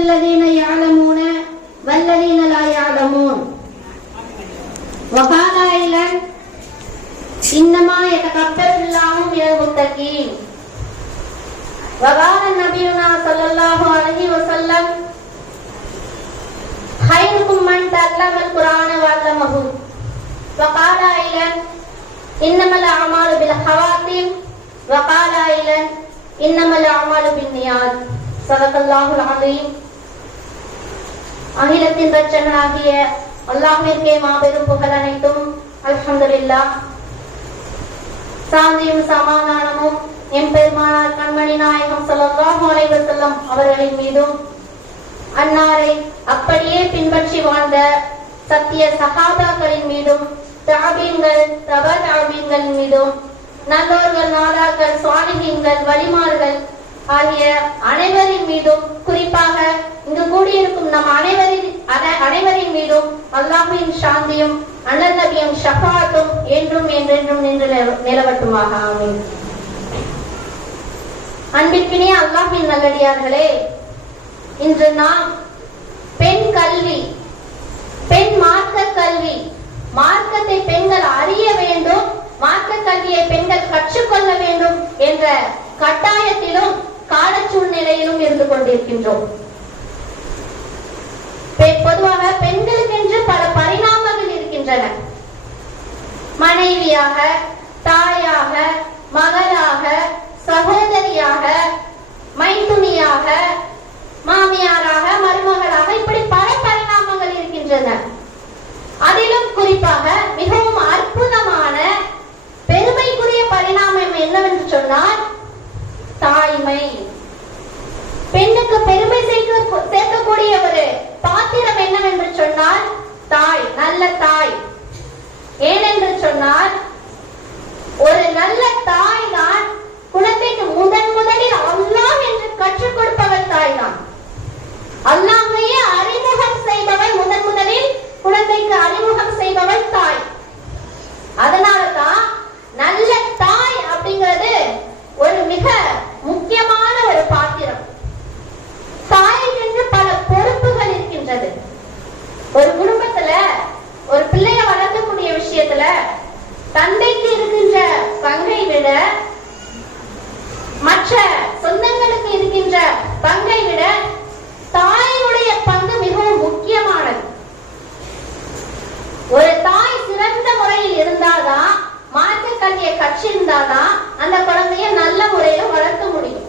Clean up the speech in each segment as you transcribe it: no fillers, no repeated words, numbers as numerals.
الذين يعلمون والذين لا يعلمون وقال أيضا إنما يتقبل الله من المتقين وقال نبينا صلى الله عليه وسلم خيركم من تعلم القرآن وعلمه وقال أيضا إنما الأعمال بالخواتيم وقال أيضا إنما الأعمال بالنيات صدق الله العظيم. அகிலத்தின் ரட்சகனாகிய அல்லாஹ்விற்கே மாபெரும் புகழ் அனைத்தும். அல்ஹம்துலில்லாஹ். சாந்தியும் சமாதானமும் எம்பெருமானார் கண்மணி நாயகம் ஸல்லல்லாஹு அலைஹி வஸல்லம் அவர்களின் மீதும் அன்னாரை அப்படியே பின்பற்றி வாழ்ந்த சத்திய சஹாபாக்களின் மீதும் தாபீன்கள் தபா தாபீன்கள் மீதும் நல்லோர்கள் நாதாக்கள் சுவாலிஹீன்கள் வலிமார்கள் ஆகிய அனைவரின் மீதும் குறிப்பாக இங்கு கூடியிருக்கும் நம் அனைவரின் மீதும் அல்லாஹ்வின் சாந்தியும் அண்ணல் நபியின் ஷஃபாஅத்தும் என்றும் என்றென்றும் நின்று நிலவட்டுமாக. ஆமீன். அன்பிற்கினிய அல்லாஹ்வின் நல்லடியார்களே, இன்று நாம் பெண் கல்வி, பெண் மார்க்க கல்வி, மார்க்கத்தை பெண்கள் அறிய வேண்டும், மார்க்க கல்வியை பெண்கள் கற்றுக்கொள்ள வேண்டும் என்ற கட்டாயத்திலும் கால சூழ்நிலையிலும் இருந்து கொண்டிருக்கின்றோம். பொதுவாக பெண்களுக்கென்று பல பரிணாமங்கள் இருக்கின்றன. மனைவியாக, தாயாக, மகளாக, சகோதரியாக, மைத்துனியாக, மாமியாராக, மருமகளாக, இப்படி பல பரிணாமங்கள் இருக்கின்றன. அதிலும் குறிப்பாக மிகவும் அற்புதமான பெருமைக்குரிய பரிணாமம் என்னவென்று சொன்னால் தாய்மை. பெண்ணுக்கு பெருமை சேர்க்கக்கூடிய ஒரு பாத்திரம் என்னவென்று சொன்னால் தாய், நல்ல தாய். ஏனென்று சொன்னால் ஒரு நல்ல தாய் தான் குழந்தைக்கு முதலில் அல்லாஹ் என்று கற்றுக் கொடுப்பவள் தாய் தான். அல்லாஹ்வையே அறிமுகம் செய்பவள், முதலில் குழந்தைக்கு அறிமுகம் செய்பவள் தாய். அதனாலதான் நல்ல தாய் அப்படிங்கிறது ஒரு மிக முக்கியமான ஒரு பாத்திரம். தாய்க்கு பல பொறுப்புகள் இருக்கின்றது. ஒரு குடும்பத்துல ஒரு பிள்ளைய வளர்க்கக்கூடிய விஷயத்துல தந்தைக்கு இருக்கின்ற பங்கை விட, மற்ற சொந்தங்களுக்கு இருக்கின்ற பங்கை விட தாயினுடைய பங்கு மிகவும் முக்கியமானது. ஒரு தாய் சிறந்த முறையில் இருந்தாதான், மார்க்க கல்வியை கற்றிருந்தாதான் அந்த குழந்தைய நல்ல முறையில வளர்க்க முடியும்.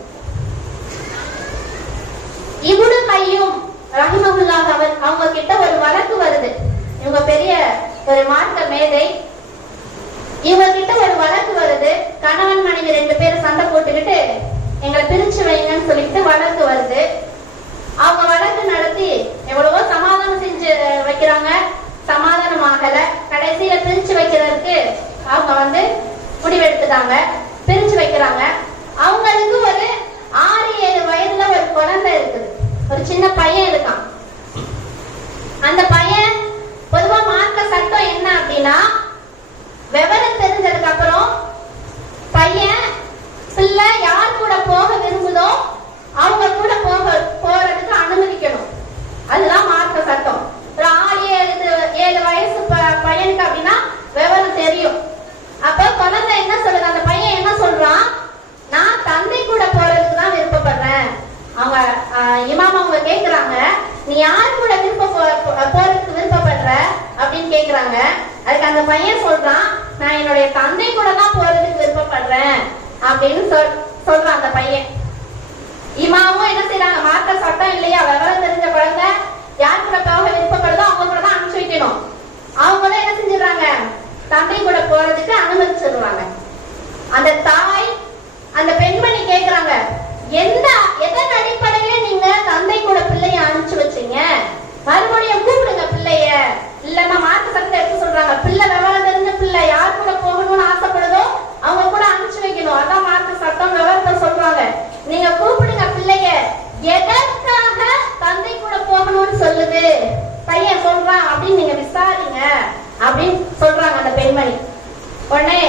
இப்னு கையும் ரஹிமஹுல்லாஹ் அவங்க கிட்ட ஒரு வழக்கு வருது. இவங்க பெரிய ஒரு மார்க்க மேதை. இவங்க கிட்ட ஒரு வழக்கு வருது. கணவன் மனைவி 2 பேரும் சண்டை போட்டுக்கிட்டு எங்களை பிரிச்சு வைங்கன்னு சொல்லிட்டு வழக்கு வருது. அவங்க வழக்கு நடத்தி எவ்வளவோ சமாதானம் செஞ்சு வைக்கிறாங்க, சமாதானம் ஆகல. கடைசியில பிரிச்சு வைக்கிறதுக்கு அவங்க முடிவெடுத்துட்டாங்க, பிரிச்சு வைக்கிறாங்க. அவங்களுக்கு ஒரு 6-7 வயதுல ஒரு குழந்தை இருக்குது, ஒரு சின்ன பையன் இருக்கான். அந்த பையன் பொதுவா மார்க்க சட்டம் என்ன அப்படின்னா, விவரம் தெரிஞ்சதுக்கு அப்புறம் பையன் பிள்ளை யார் கூட போக விரும்புதோ அவங்க கூட போறதுக்கு அனுமதிக்கணும். அதுதான் மார்க்க சட்டம். ஒரு 6-7 வயசு பையனுக்கு அப்படின்னா விவரம் தெரியும். அப்ப குழந்தை என்ன சொல்லுது, அந்த பையன் என்ன சொல்றான், நான் தந்தை கூட போறதுக்கு தான் விருப்பப்படுறேன். அவங்க இமாம் அவங்க கேக்குறாங்க, நீ யார் கூட போறதுக்கு விருப்பப்படுற அப்படின்னு கேக்குறாங்க. அதுக்கு அந்த பையன் சொல்றான், நான் என்னுடைய தந்தை கூட தான் போறதுக்கு விருப்பப்படுறேன் அப்படின்னு சொல்றான் அந்த பையன். இமாமும் என்ன செய்யறாங்க, மார்க்க சட்டம் இல்லையா, விவரம் தெரிஞ்ச குழந்தை யார் கூட போக விருப்பப்படுதோ அவங்க கூட தான் அனுப்பிச்சு வைக்கணும். அவங்களும் என்ன செஞ்சிடறாங்க, தந்தை கூட போறதுக்கு அனுமதிச்சிடுறாங்க. அந்த தாய் அந்த பெண்மணி கேக்குறாங்க, எதன் அடிப்படையில நீங்க தந்தை கூட பிள்ளைய அனுப்பிச்சு வச்சீங்க, மறுபடியும் கூப்பிடுங்க பிள்ளைய. இல்லன்னா மார்க்க சட்டத்தை எடுத்து சொல்றாங்க, பிள்ளை விவரம் தெரிஞ்ச பிள்ளை யார் கூட போகணும்னு ஆசைப்படுதோ அவங்க கூட அனுப்பிச்சு வைக்கணும். அதான் மார்க்க சட்டம், விவரத்தை சொல்றாங்க. நீங்க கூப்பிடுங்க பிள்ளைய. எதற்காக தந்தை கூட போகணும்னு சொல்லுது பையன் சொல்றான் அப்படின்னு நீங்க விசாரிங்க அப்படின்னு சொல்றாங்க அந்த பெண்மணி. உடனே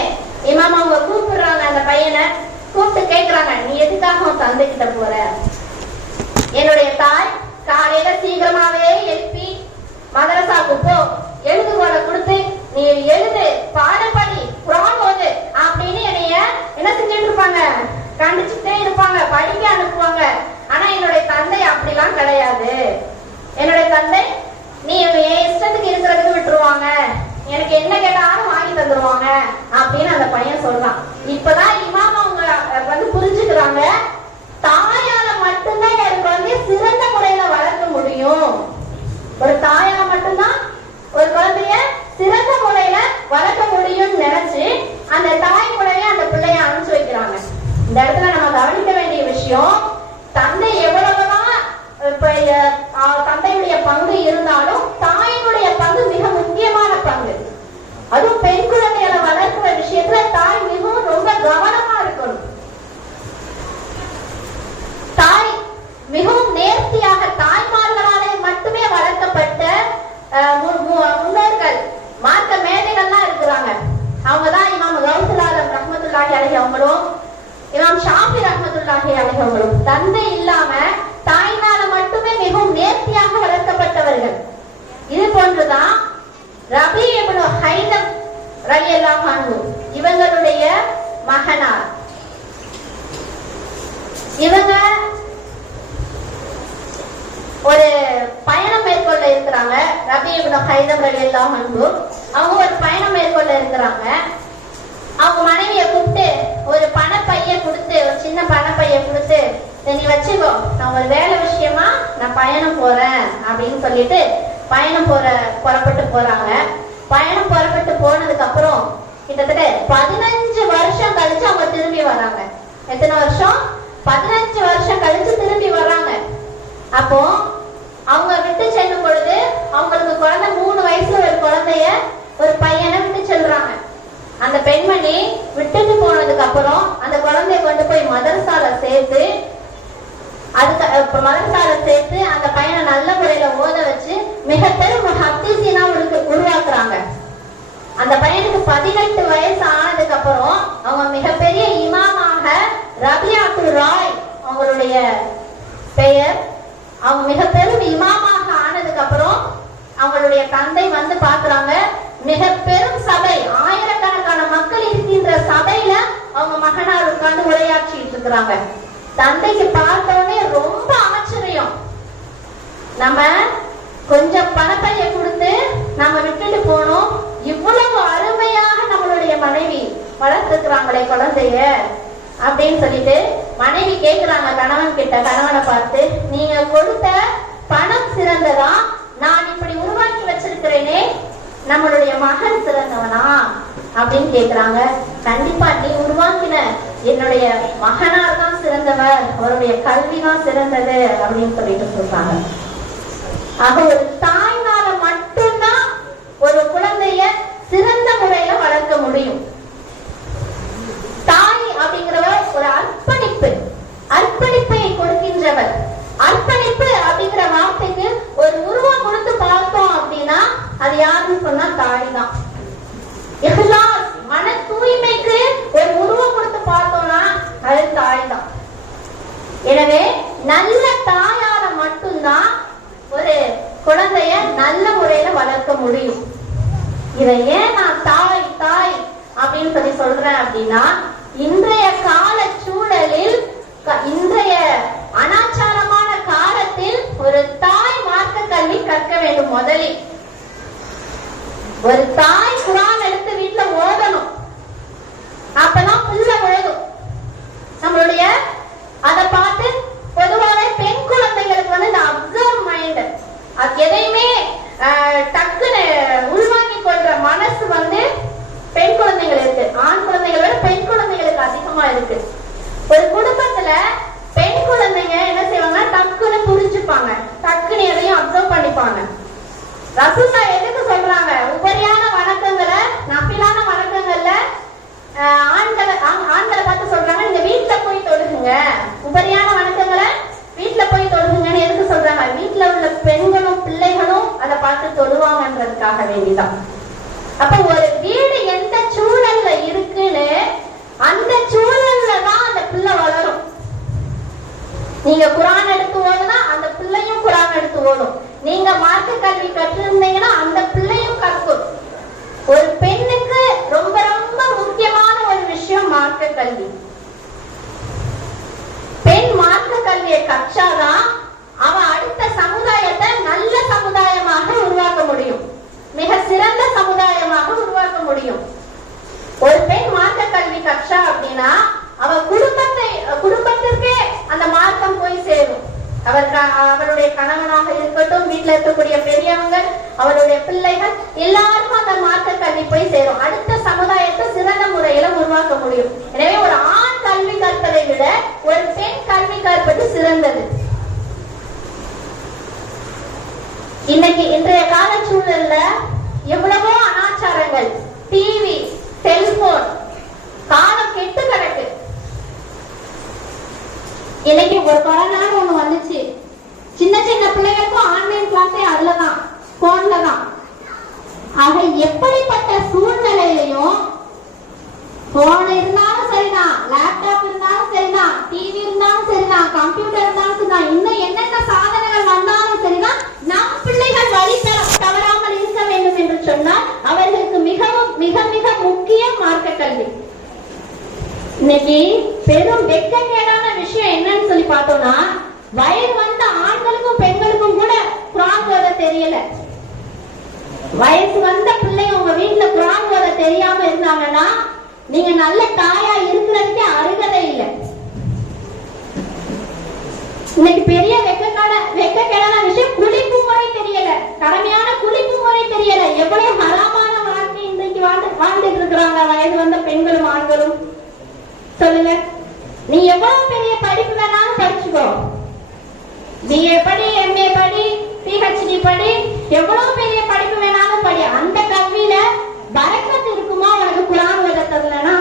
இமாம் அவங்க கூப்பிடுறாங்க அந்த பையனை. கூப்பிட்டு கேக்குறாங்க, நீ எதுக்காக உன் தந்தை கிட்ட போற? என்னுடைய தாய் என்ன கேட்டாலும் வாங்கி தந்துருவாங்க அப்படின்னு அந்த பையன் சொல்றான். இப்பதான் இமாம் அவங்க புரிஞ்சுக்கிறாங்க, தாயால மட்டும்தான் என் குழந்தைய சிறந்த முறையில வளர்க்க முடியும். ஒரு தாயால மட்டும்தான் ஒரு குழந்தைய சிறந்த முறையில வளர்க்க முடியும்னு நினைச்சு அந்த தாய் கூடவே அந்த பிள்ளைய அனுப்பிச்சு வைக்கிறாங்க. இந்த இடத்துல நம்ம கவனிக்க வேண்டிய விஷயம், தந்தை எவ்வளவுதான் தந்தையுடைய பங்கு இருந்தாலும் தாயினுடைய பங்கு மிக முக்கியமான பங்கு. அதுவும் பெண் குழந்தைகளை வளர்க்கிற விஷயத்துல தாய் மிகவும் ரொம்ப கவனமா இருக்கணும். தாய் மிகவும் நேர்த்தியாக தாய்மார்களாலே மட்டுமே வளர்க்கப்பட்ட முன்னோர்கள் மார்க்க மேதைகள்லாம் இருக்கிறாங்க. அவங்கதான் இமாம் கௌசுல் ஆலம் ரஹ்மத்துல்லாஹி அலைஹி அவங்களும் இமாம் ஷாஃபி ரஹ்மத்துல்லாஹி அலைஹி அவங்களும் தந்தை இல்லாம தாய்னால மட்டுமே மிகவும் நேர்த்தியாக வளர்க்கப்பட்டவர்கள். இது போன்றுதான் ரபி இப்னு ஹைதம் ரலியல்லாஹு அன்ஹு இவங்களுடைய மகனார். இவங்க ஒரு பயணம் மேற்கொள்ள இருக்கிறாங்க. ரபி இப்னு ஹைதம் ரலியல்லாஹு அன்ஹு அவங்க ஒரு பயணம் மேற்கொள்ள இருக்கிறாங்க. அவங்க மனைவியை கூப்பிட்டு ஒரு பணப்பைய கொடுத்து, ஒரு சின்ன பணப்பைய கொடுத்து, நீ வச்சுக்கோ, நான் ஒரு வேலை விஷயமா நான் பயணம் போறேன் அப்படின்னு சொல்லிட்டு பயணம் புறப்பட்டு போறாங்க. பயணம் புறப்பட்டு போனதுக்கு அப்புறம் கிட்டத்தட்ட 15 வருஷம் கழிச்சு அவங்க திரும்பி வராங்க. எத்தனை வருஷம்? 15 வருஷம் கழிச்சு திரும்பி வராங்க. அப்போ அவங்க விட்டு செல்லும் பொழுது அவங்களுக்கு குழந்தை 3 வயசுல ஒரு குழந்தைய ஒரு பையனை விட்டு செல்றாங்க. அந்த பெண்மணி விட்டுட்டு போனதுக்கு அப்புறம் அந்த குழந்தைய கொண்டு போய் மதரசால சேர்த்து அந்த பையனை நல்ல முறையில ஓத வச்சு மிக பெரும் ஹத்தீசினா உருவாக்குறாங்க. அந்த பையனுக்கு 18 வயசு ஆனதுக்கு அப்புறம் அவங்க மிகப்பெரிய இமாமாக ரபியாத்துல் ராய் அவங்களுடைய பெயர். அவங்க மிக பெரும் இமாமாக ஆனதுக்கு அப்புறம் அவங்களுடைய தந்தை பாக்குறாங்க. மிக பெரும் சபை, ஆயிரக்கணக்கான மக்கள் இருக்கின்ற சபையில அவங்க மகனார் உட்கார்ந்து உரையாற்றிட்டு இருக்கிறாங்க. தந்தைக்கு பார்த்தோடனே ரொம்ப ஆச்சரியம். நம்ம கொஞ்சம் பணப்பைய கொடுத்து நம்ம விட்டுட்டு போனோம், இவ்வளவு அருமையாக நம்மளுடைய மனைவி வளர்த்துக்கிறாங்களே குழந்தைய அப்படின்னு சொல்லிட்டு மனைவி கேட்கிறாங்க கணவன் கிட்ட. கணவனை பார்த்து, நீங்க கொடுத்த பணம் சிறந்ததா, நான் இப்படி உருவாக்கி வச்சிருக்கிறேனே நம்மளுடைய மகன் சிறந்தவனா அப்படின்னு கேக்குறாங்க. கண்டிப்பா நீ உருவாக்கின என்னுடைய மகனார் தான் சிறந்தவர், அவருடைய கல்வி தான் சிறந்தது அப்படின்னு சொல்லிட்டு சொல்றாங்க. ஆக ஒரு தாய்னால மட்டும்தான் ஒரு குழந்தைய சிறந்த முறையில வளர்க்க முடியும். தாய் அப்படிங்கிறவர் ஒரு அர்ப்பணிப்பை கொடுக்கின்றவர். அர்ப்பணிப்பு அப்படிங்கிற வார்த்தைக்கு ஒரு உருவம் கொடுத்து பார்த்தோம் அப்படின்னா அது யாருன்னு சொன்னா தாய் தான். இஹ்லாஸ், மன தூய்மைக்கு ஒரு உருவம் கொடுத்து பார்த்தோம்னா அது தாய் தான். எனவே நல்ல தாயால மட்டும்தான் ஒரு குழந்தைய நல்ல முறையில வளர்க்க முடியும். இதை ஏன் நான் தாய் தாய் அப்படின்னு சொல்லி சொல்றேன் அப்படின்னா, இன்றைய கால சூழலில், இன்றைய அனாச்சாரமான காலத்தில் ஒரு தாய் மார்க்க கல்வி கற்க வேண்டும். முதலில் ஒரு தாய் குர்ஆன் எடுத்து வீட்டுல ஓதணும். அப்பதான் பிள்ளை ஓதும். நம்மளுடைய அதை பார்த்து பொதுவாக பெண் குழந்தைகளுக்கு இந்த அப்சர்வ் மைண்ட், எதையுமே டக்குன்னு உள்வாங்கி கொள்ற மனசு பெண் குழந்தைகள் இருக்கு. ஆண் குழந்தைகளை விட பெண் குழந்தைகளுக்கு அதிகமா இருக்கு. ஒரு குடும்பத்துல பெண் குழந்தைங்க என்ன செய்வாங்க, டக்குன்னு புரிஞ்சுப்பாங்க, டக்குன்னு எதையும் அப்சர்வ் பண்ணிப்பாங்க. ரசூலுல்லாஹ் எதுக்கு சொல்றாங்க, உபரியான வணக்கங்களை, நஃபிலான வணக்கங்கள்ல ஆண்களை பார்த்து சொல்றாங்க, நீங்க வீட்டுல போய் தொழுகுங்க, உபரியான வணக்கங்களை வீட்டுல போய் தொழுகுங்கன்னு எதுக்கு சொல்றாங்க? வீட்டுல உள்ள பெண்களும் பிள்ளைகளும் அதை பார்த்து தொழுவாங்கன்றதுக்காக வேண்டிதான். அப்ப ஒரு வீடு எந்த சூழல்ல இருக்குன்னு அந்த சூழல்ல தான் அந்த பிள்ளை வளரும். நீங்க குர்ஆன் எடுத்து ஓதுனா அந்த பிள்ளையும் குர்ஆன் எடுத்து ஓடும். நீங்க மார்க்க கல்வி கற்றிருந்தீங்கன்னா அந்த பிள்ளையும் கற்கும். ஒரு பெண்ணுக்கு ரொம்ப ரொம்ப முக்கியமான ஒரு விஷயம் மார்க்க கல்வி. பெண் மார்க்க கல்வியை கற்றாதான் அவ அடுத்த சமுதாயத்தை நல்ல சமுதாயமாக உருவாக்க முடியும், மிக சிறந்த சமுதாயமாக உருவாக்க அவருடைய கணவனாக இருக்கட்டும், வீட்டுல இருக்கக்கூடிய பெரியவங்க, அவருடைய பிள்ளைகள் எல்லாருக்கும் அந்த மார்க்க கல்வி போய் சேரும். அடுத்த சமுதாயத்தை சிறந்த முறையில உருவாக்க முடியும். எனவே ஒரு ஆண் கல்வி கற்பதை விட ஒரு பெண் கல்வி கற்பது சிறந்தது. இன்னைக்கு இன்றைய கால சூழல்ல எவ்வளவோ அனாச்சாரங்கள், டிவி, செல்போன், காலம் கெட்டு கிடக்கு. இன்னைக்கு ஒரு கொரோனான்னு ஒண்ணு வந்துச்சு. சின்ன சின்ன பிள்ளைகளுக்கும் ஆன்லைன் கிளாஸே அதுலதான், போன்ல தான். ஆக எப்படிப்பட்ட சூழ்நிலையிலையும் போன் இருந்தாலும் சரிதான், லேப்டாப் இருந்தாலும் சரிதான், டிவி இருந்தாலும் சரிதான், கம்ப்யூட்டர் இருந்தாலும் சரிதான், இன்னும் என்னென்ன சாதனங்கள் வந்தாலும் சரிதான், நம் பிள்ளைகள் வழி தவறாமல் இருக்க வேண்டும் என்று சொன்னால் அவர்களுக்கு மிகவும் மிக மிக முக்கிய மார்க்க கல்வி. இன்னைக்கு பெரும் வெட்கக்கேடான விஷயம் என்னன்னு சொல்லி பார்த்தோம்னா, வயது வந்த ஆண்களுக்கும் பெண்களுக்கும் கூட குர்ஆன் ஓத தெரியல. வயசு வந்த பிள்ளைங்க உங்க வீட்டுல குர்ஆன் ஓத தெரியாம இருந்தாங்கன்னா நீங்க நல்ல தாயா இருக்கிறதுக்கே அருகதை இல்லை. இன்னைக்கு பெரிய வெட்கக்கேடான விஷயம், குளிப்பு முறை தெரியல, கடமையான குளிப்பு முறை தெரியல. எவ்வளவு ஹராமான வாழ்க்கை இன்றைக்கு வாழ்ந்துட்டு இருக்கிறாங்க வயது வந்த பெண்களும் ஆண்களும். சொல்லுங்க, நீ எவ்வளவு பெரிய படிப்பு வேணாலும் படிச்சுக்கோ, பிஏ படி, எம்ஏ படி, பிஹெச்டி படி, எவ்வளவு பெரிய படிப்பு வேணாலும் படி, அந்த கல்வியில பரக்கத் இருக்குமா? உனக்கு குர்ஆன் ஓத தெரியலனா,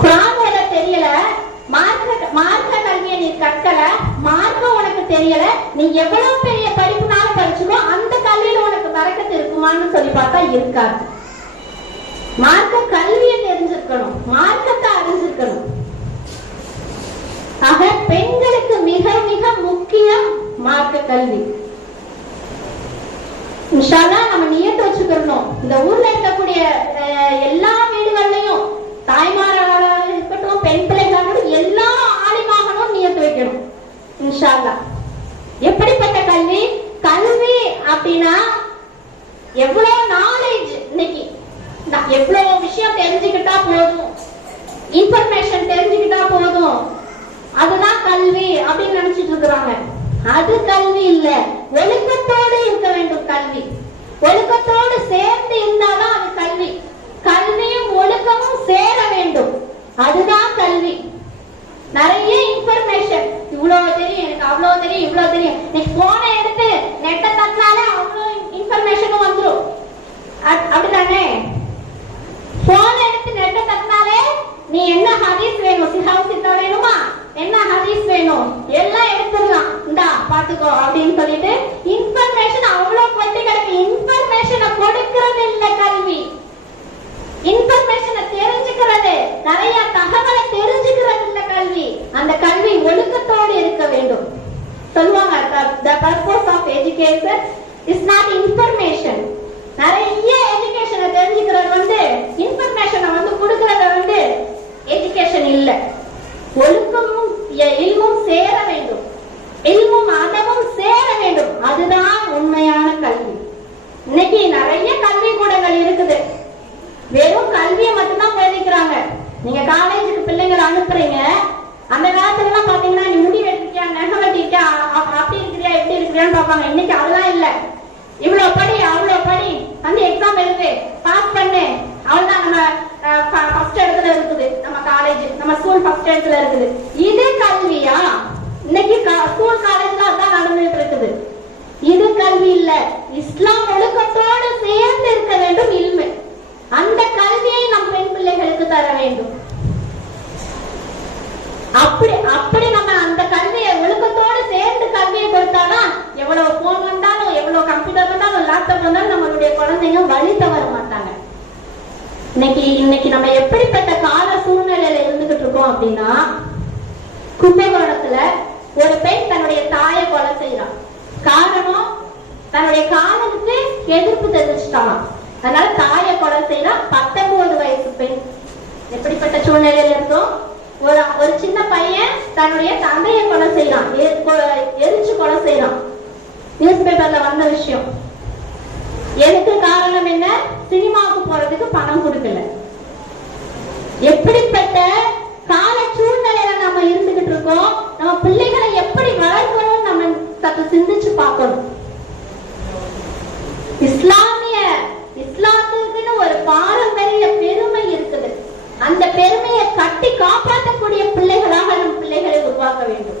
குர்ஆன் ஓத தெரியல, மார்க்க கல்வியை நீ கற்கல, மார்க்கம் உனக்கு தெரியல, நீ எவ்வளவு பெரிய படிப்புனாலும் படிச்சுக்கோ, அந்த கல்வியில உனக்கு பரக்கத் இருக்குமான்னு சொல்லி பார்த்தா இருக்காது. மார்க்க கல்வியை தெரிஞ்சிருக்கணும், மார்க்கத்தை அறிஞ்சிருக்கணும். ஆக பெண்களுக்கு மிக மிக முக்கியம் மார்க்க கல்வி. இன்ஷா அல்லாஹ் நம்ம நியத்து வச்சுக்கணும். இந்த ஊர்ல இருக்கக்கூடிய எல்லா வீடுகள்லயும் தாய்மாராக இருக்கட்டும், பெண் பிள்ளைகளோட எல்லா ஆலிமாகணும் நியத்து வைக்கணும் இன்ஷா அல்லாஹ். எப்படிப்பட்ட கல்வி? கல்வி அப்படின்னா எவ்வளவு நாலேஜ், இன்னைக்கு எவ்வளவு விஷயம் தெரிஞ்சுக்கிட்டா போதும், இன்ஃபர்மேஷன் தெரிஞ்சுக்கிட்டா போதும், அதுதான் கல்வி அப்படின்னு நினைச்சிட்டு இருக்கிறாங்க. அது கல்வி இல்ல, ஒழுக்கத்தோடு இருக்க வேண்டும் கல்வி. ஒழுக்கத்தோடு சேர்ந்து இருந்தாலும் அது கல்வி. கல்வியும் ஒழுக்கமும் சேர வேண்டும், அதுதான் கல்வி. நிறைய இன்ஃபர்மேஷன், இவ்வளவு தெரியும், எனக்கு அவ்வளவு தெரியும், இவ்வளவு தெரியும். நீ போனை எடுத்து நெட்டை தட்டினாலே அவ்வளவு இன்ஃபர்மேஷனும் வந்துடும். அப்படிதானே? போன் எடுத்து நெட்டை தட்டினாலே நீ என்ன ஹதீஸ் வேணும், சித்தா வேணுமா, என்ன ஹதீஸ் வேணும், எல்லாம் எடுத்துடலாம், இந்தா பாத்துக்கோ அப்படின்னு சொல்லிட்டு இன்ஃபர்மேஷன் அவ்வளவு கொட்டி கிடக்கு. இன்ஃபர்மேஷனை கொடுக்கிறது இல்ல கல்வி, இன்ஃபர்மேஷனை தெரிஞ்சுக்கிறது, நிறைய தகவலை தெரிஞ்சுக்கிறது இல்ல கல்வி. அந்த கல்வி ஒழுக்கத்தோடு இருக்க வேண்டும். சொல்லுவாங்க, the purpose of education is not information. நிறைய எஜுகேஷனை தெரிஞ்சுக்கிறது இன்ஃபர்மேஷனை கொடுக்கறது எஜுகேஷன் இல்ல. ஒழுக்கமும் இல்மும் சேர வேண்டும், இல்மும் அதமும் சேர வேண்டும், அதுதான் உண்மையான கல்வி. இன்னைக்கு நிறைய கல்வி கூடங்கள் இருக்குது, வெறும் கல்வியை மட்டும்தான் போதிக்கிறாங்க. நீங்க காலேஜுக்கு பிள்ளைங்களை அனுப்புறீங்க, அந்த காலத்துல எல்லாம் பாத்தீங்கன்னா நீ முடி வெட்டிருக்கியா, நகை வெட்டிருக்கியா, அப்படி இருக்கிறியா, எப்படி இருக்கிறியான்னு பாப்பாங்க. இன்னைக்கு அதெல்லாம் இல்ல, இவ்வளவு படி அவ்வளவு படி, வந்து எக்ஸாம் எழுது, பாஸ் பண்ணு, அவ்வளவுதான். நம்ம ஃபர்ஸ்ட் இடத்துல இருக்குது, நம்ம காலேஜ், நம்ம ஸ்கூல் ஃபர்ஸ்ட் இடத்துல இருக்குது. இது கல்வியா? இன்னைக்கு ஸ்கூல் காலேஜ்ல அதான் நடந்துட்டு இருக்குது. இது கல்வி இல்ல. இஸ்லாம் ஒழுக்கத்தோடு சேர்ந்து இருக்க வேண்டும் இல்மு. அந்த கல்வியை நம் பெண் பிள்ளைகளுக்கு தர வேண்டும். அப்படி நம்ம அந்த கல்வியை ஒழுக்கத்தோடு சேர்ந்து கல்வியை கொடுத்தாதான், எவ்வளவு போன் வந்தாலும், எவ்வளவு கம்ப்யூட்டர் வந்தாலும், லேப்டாப் வந்தாலும் நம்மளுடைய குழந்தைங்க வழி தவற மாட்டாங்க. இன்னைக்கு நம்ம எப்படிப்பட்ட கால சூழ்நிலையில இருந்துகிட்டு இருக்கோம் அப்படின்னா, கும்பகோணத்துல ஒரு பெண் தன்னுடைய தாயை கொலை செய்யறான். காரணம், தன்னுடைய காதலுக்கு எதிர்ப்பு தெரிவிச்சுட்டான். அதனால தாயை கொலை செய்யறான். 19 வயசு பெண். எப்படிப்பட்ட சூழ்நிலையில இருக்கும்? ஒரு சின்ன பையன் தன்னுடைய தந்தையை கொலை செய்யறான், எரிச்சு கொலை செய்யறான். நியூஸ் பேப்பர்ல வந்த விஷயம். எதுக்கு காரணம் என்ன? சினிமாவுக்கு போறதுக்கு பணம் கொடுக்கல. எப்படிப்பட்ட கால சூழ்நிலையில நம்ம இருந்துகிட்டு இருக்கோம்? நம்ம பிள்ளைகளை எப்படி வளர்க்கணும் நம்ம சற்று சிந்திச்சு பார்க்கணும். இஸ்லாத்துக்குன்னு ஒரு பாரம்பரிய பெருமை இருக்குது. அந்த பெருமையை கட்டி காப்பாற்றக்கூடிய பிள்ளைகளாக நம் பிள்ளைகளை உருவாக்க வேண்டும்.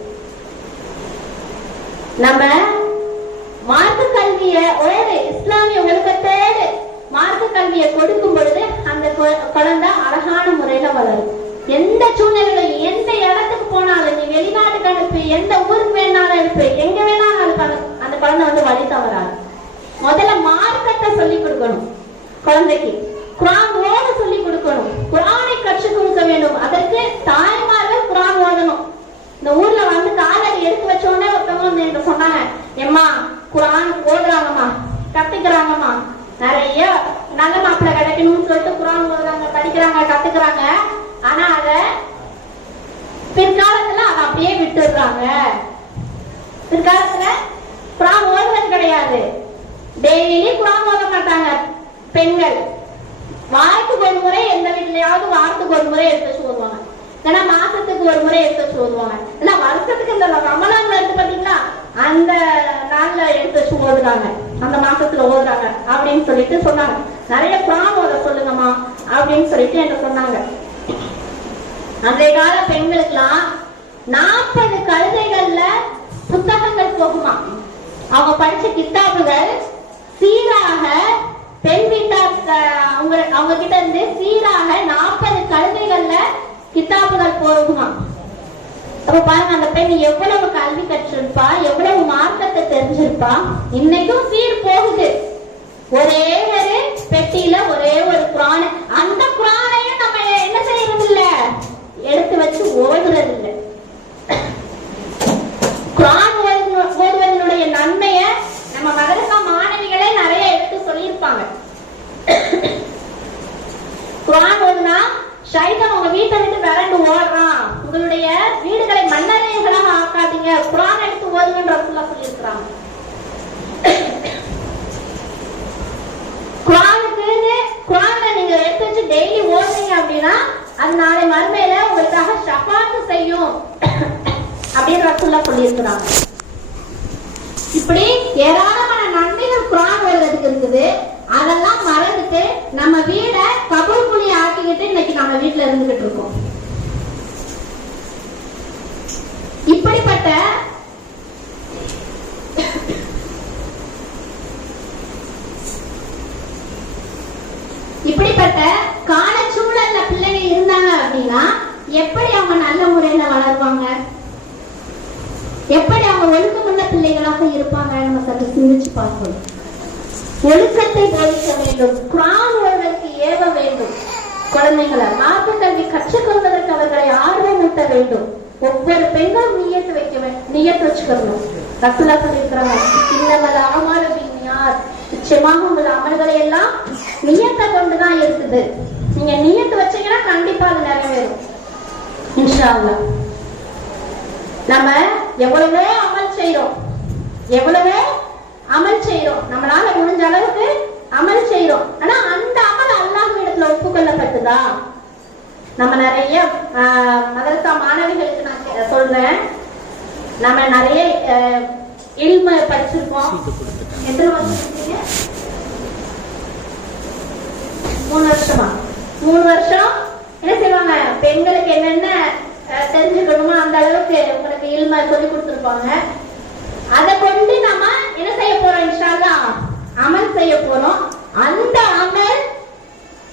நம்ம மார்க்க கல்விய இஸ்லாமிய ஒழுக்கத்தோடு மார்க்க கல்வியை கொடுக்கும் பொழுது அந்த குழந்தை அழகான முறையில வளரும். எந்த சூழ்நிலையிலும் எந்த இடத்துக்கு போனாலும், நீ வெளிநாட்டுக்கு அனுப்பு, எந்த ஊருக்கு வேணாலும் அனுப்பு, எங்க வேணாலும் அனுப்பாங்க, அந்த குழந்தை வந்து வழி தவறாது. முதல்ல மார்க்கத்தை சொல்லி கொடுக்கணும். குழந்தைக்கு குர்ஆன் ஓத சொல்லி கொடுக்கணும். குர்ஆனை கற்றுக் கொடுக்க வேண்டும். அதற்கு தாய்மார்கள் குர்ஆன் ஓதணும். இந்த ஊர்ல வந்து காலடி எடுத்து வச்சோடனே ஒருத்தவங்க வந்து என்கிட்ட சொன்னாங்க, எம்மா குர்ஆன் ஓதுறாங்கம்மா, கத்துக்கிறாங்கம்மா, நிறைய நல்ல மாப்பிள்ளை கிடைக்கணும்னு சொல்லிட்டு குர்ஆன் ஓதுறாங்க, படிக்கிறாங்க, கத்துக்கிறாங்க. ஆனா அத பிற்காலத்துல அதை அப்படியே விட்டுடுறாங்க. பிற்காலத்துல குர்ஆன் ஓதுறது கிடையாது. டெய்லி குர்ஆன் ஓத மாட்டாங்க பெண்கள். வாரத்துக்கு ஒரு முறை எந்த வீட்லயாவது வாரத்துக்கு ஒரு முறை எடுத்து வச்சு ஓதுவாங்க, ஏன்னா மாசத்துக்கு ஒரு முறை எடுத்து வச்சு ஓதுவாங்க, ஏன்னா வருஷத்துக்கு இந்த ரமலான்ல எடுத்து பாத்தீங்களா அந்த நாள்ல எடுத்து வச்சு ஓதுறாங்க, அந்த மாசத்துல ஓதுறாங்க அப்படின்னு சொல்லிட்டு சொன்னாங்க. நிறைய குர்ஆன் ஓத சொல்லுங்கம்மா அப்படின்னு சொல்லிட்டு என்ன சொன்னாங்க. அன்றைய கால பெண்களுக்கெல்லாம் 40 கழுதைகள்ல புத்தகங்கள் போகுமா. அவங்க படிச்ச கித்தாபுகள் சீராக பெண் வீட்டார் அவங்க கிட்ட இருந்து சீராக 40 கழுதைகள்ல கித்தாபுகள் போகுமா. அப்ப பாருங்க, அந்த பெண் எவ்வளவு கல்வி கற்றிருப்பா, எவ்வளவு மார்க்கத்தை தெரிஞ்சிருப்பா. இன்னைக்கும் சீர் போகுது. ஒரே ஒரு பெட்டியில ஒரே ஒரு குர்ஆன், அந்த குர்ஆனையும் நம்ம என்ன செய்யறது இல்ல, எடுத்து வச்சு ஓதுறது இல்லை. குர்ஆன் ஓதுவதனுடைய நன்மைய நம்ம மதரசா மாணவிகளே நிறைய எடுத்து சொல்லியிருப்பாங்க. குர்ஆன் ஓதுனா ஷைத்தான் உங்க வீட்டை விட்டு விரண்டு ஓடுறான், உங்களுடைய வீடுகளை மண்ணறைகளாக ஆக்காதீங்க, குர்ஆன் எடுத்து ஓதுங்கன்ற ரசூலுல்லாஹ் சொல்லியிருக்கிறாங்க. குர்ஆனை நீங்க எடுத்து வச்சு டெய்லி ஓதுறீங்க அப்படின்னா அது நாளை மறுமையில உங்களுக்காக ஷஃபாத்து செய்யும் அப்படின்னு ரசூலுல்லாஹ் சொல்லியிருக்கிறாங்க. இப்படி ஏராளமான நன்மைகள் குர்ஆன் ஓதுறதுக்கு இருக்குது. அதெல்லாம் மறந்துட்டு நம்ம வீட கபூல் குழி ஆக்கிக்கிட்டு இன்னைக்கு நம்ம வீட்டுல இருந்துகிட்டு இருக்கோம். இப்படிப்பட்ட கால சூழல்ல பிள்ளைங்க இருந்தாங்க அப்படின்னா எப்படி அவங்க நல்ல முறையில வளருவாங்க, எப்படி அவங்க ஒழுக்கமுள்ள பிள்ளைகளாக இருப்பாங்க, நம்ம சற்று சிந்திச்சு பார்க்கணும். ஒழுக்கத்தை போதிக்க வேண்டும், குர்ஆன் ஓதுவதற்கு ஏவ வேண்டும், குழந்தைகளை மார்க்க கல்வி கற்றுக்கொள்வதற்கு அவர்களை ஆர்வமூட்ட வேண்டும். ஒவ்வொரு பெண்களும் நியத்து வச்சுக்கணும். ரசூலுல்லாஹ் சொல்லியிருக்கிறாங்க, இன்னமல் அஅமாலு பின்னியாத், நிச்சயமாக உங்கள் அமல்களை எல்லாம் நியத்தை கொண்டுதான் இருக்குது. நீங்க நியத்து வச்சீங்கன்னா கண்டிப்பா அது நிறைவேறும் இன்ஷா அல்லாஹ். நம்ம எவ்வளவோ அமல் செய்யறோம், நம்மளால முடிஞ்ச அளவுக்கு அமல் செய்யறோம். ஆனா அந்த அமல் அல்லாஹ் இடத்துல ஒப்புக்கொள்ளப்பட்டதா? நம்ம நிறைய மதரசா மாணவிகளுக்கு நான் சொல்றேன், நம்ம நிறைய இல்ம படிச்சிருக்கோம். எத்தனை வருஷம்? 3 வருஷமா? 3 வருஷம் என்ன செய்வாங்க, பெண்களுக்கு என்னென்ன தெரிஞ்சுக்கணுமோ அந்த அளவுக்கு உங்களுக்கு இல்ம சொல்லி கொடுத்துருப்பாங்க. அதை கொண்டு நம்ம என்ன செய்ய போறோம், இன்ஷா அல்லாஹ் அமல் செய்ய போறோம். அந்த அமல்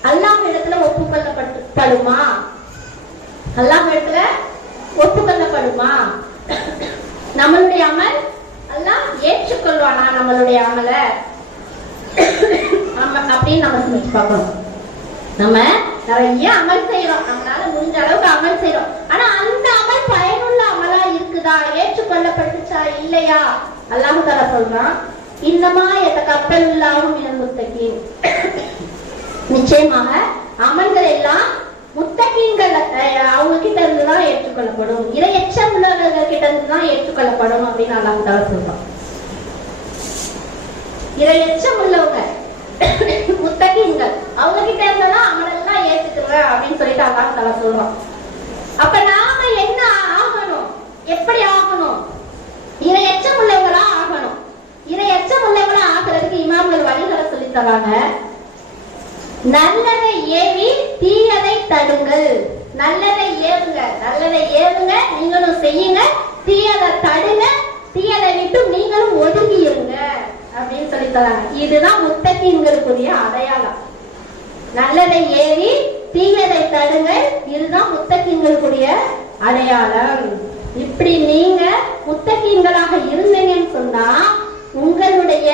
அல்லாஹ் இடத்துல ஒப்புக்கொள்ளப்படுமா? அல்லாஹ் இடத்துல ஒப்புக்கொள்ளப்படுமா? நம்மளுடைய அமல் அல்லாஹ் ஏற்றுக்கொள்வானா நம்மளுடைய அமல அப்படின்னு நம்ம சிந்திச்சு பார்க்கணும். நம்ம நிறைய அமல் செய்யறோம், நம்மளால முடிஞ்ச அளவுக்கு அமல் செய்யறோம். ஆனா அந்த அமல் பயனுள்ள அமலா இருக்குதா, ஏற்றுக்கொள்ளப்பட்டுச்சா இல்லையா? அல்லாஹ் தஆலா சொல்றான், இன்னமா யதகப்பலுல்லாஹு மினல் முத்தகீன், நிச்சயமாக அமல்கள் எல்லாம் முத்தகீன்கள் அவங்க கிட்ட இருந்துதான் ஏற்றுக்கொள்ளப்படும், இறையச்சம் உள்ளவர்கள் கிட்ட இருந்துதான் ஏற்றுக்கொள்ளப்படும் அப்படின்னு அல்லாஹ் தஆலா சொல்றான். இறையச்சம் உள்ளவங்க முத்தகீன்கள் அவங்க கிட்ட இருந்துதான் அமலெல்லாம் ஏற்றுக்குங்க அப்படின்னு சொல்லிட்டு அல்லாஹ் தஆலா சொல்றான். அப்ப நாம என்ன ஆகணும், எப்படி ஆகணும்? இரையச்சம் உள்ளவங்களா ஆகணும். இரையச்சம் உள்ளவங்களா ஆகிறதுக்கு இமாம்கள் வழிகளை சொல்லி தராங்க. நல்லதை ஏவி தீயதை தடுங்கள். நல்லதை ஏவுங்க, நல்லதை ஏவுங்க, நீங்களும் செய்யுங்க. தீயதை தடுங்க, தீயதை விட்டு நீங்களும் ஒதுங்கி இருங்க அப்படின்னு சொல்லி தராங்க. இதுதான் முத்தகீன்களுக்குரிய அடையாளம். நல்லதை ஏவி தீயதை தடுங்கள், இதுதான் முத்தகீன்களுக்குரிய அடையாளம். இப்படி நீங்க முத்தகீன்களாக இருந்தீங்கன்னு சொன்னா உங்களுடைய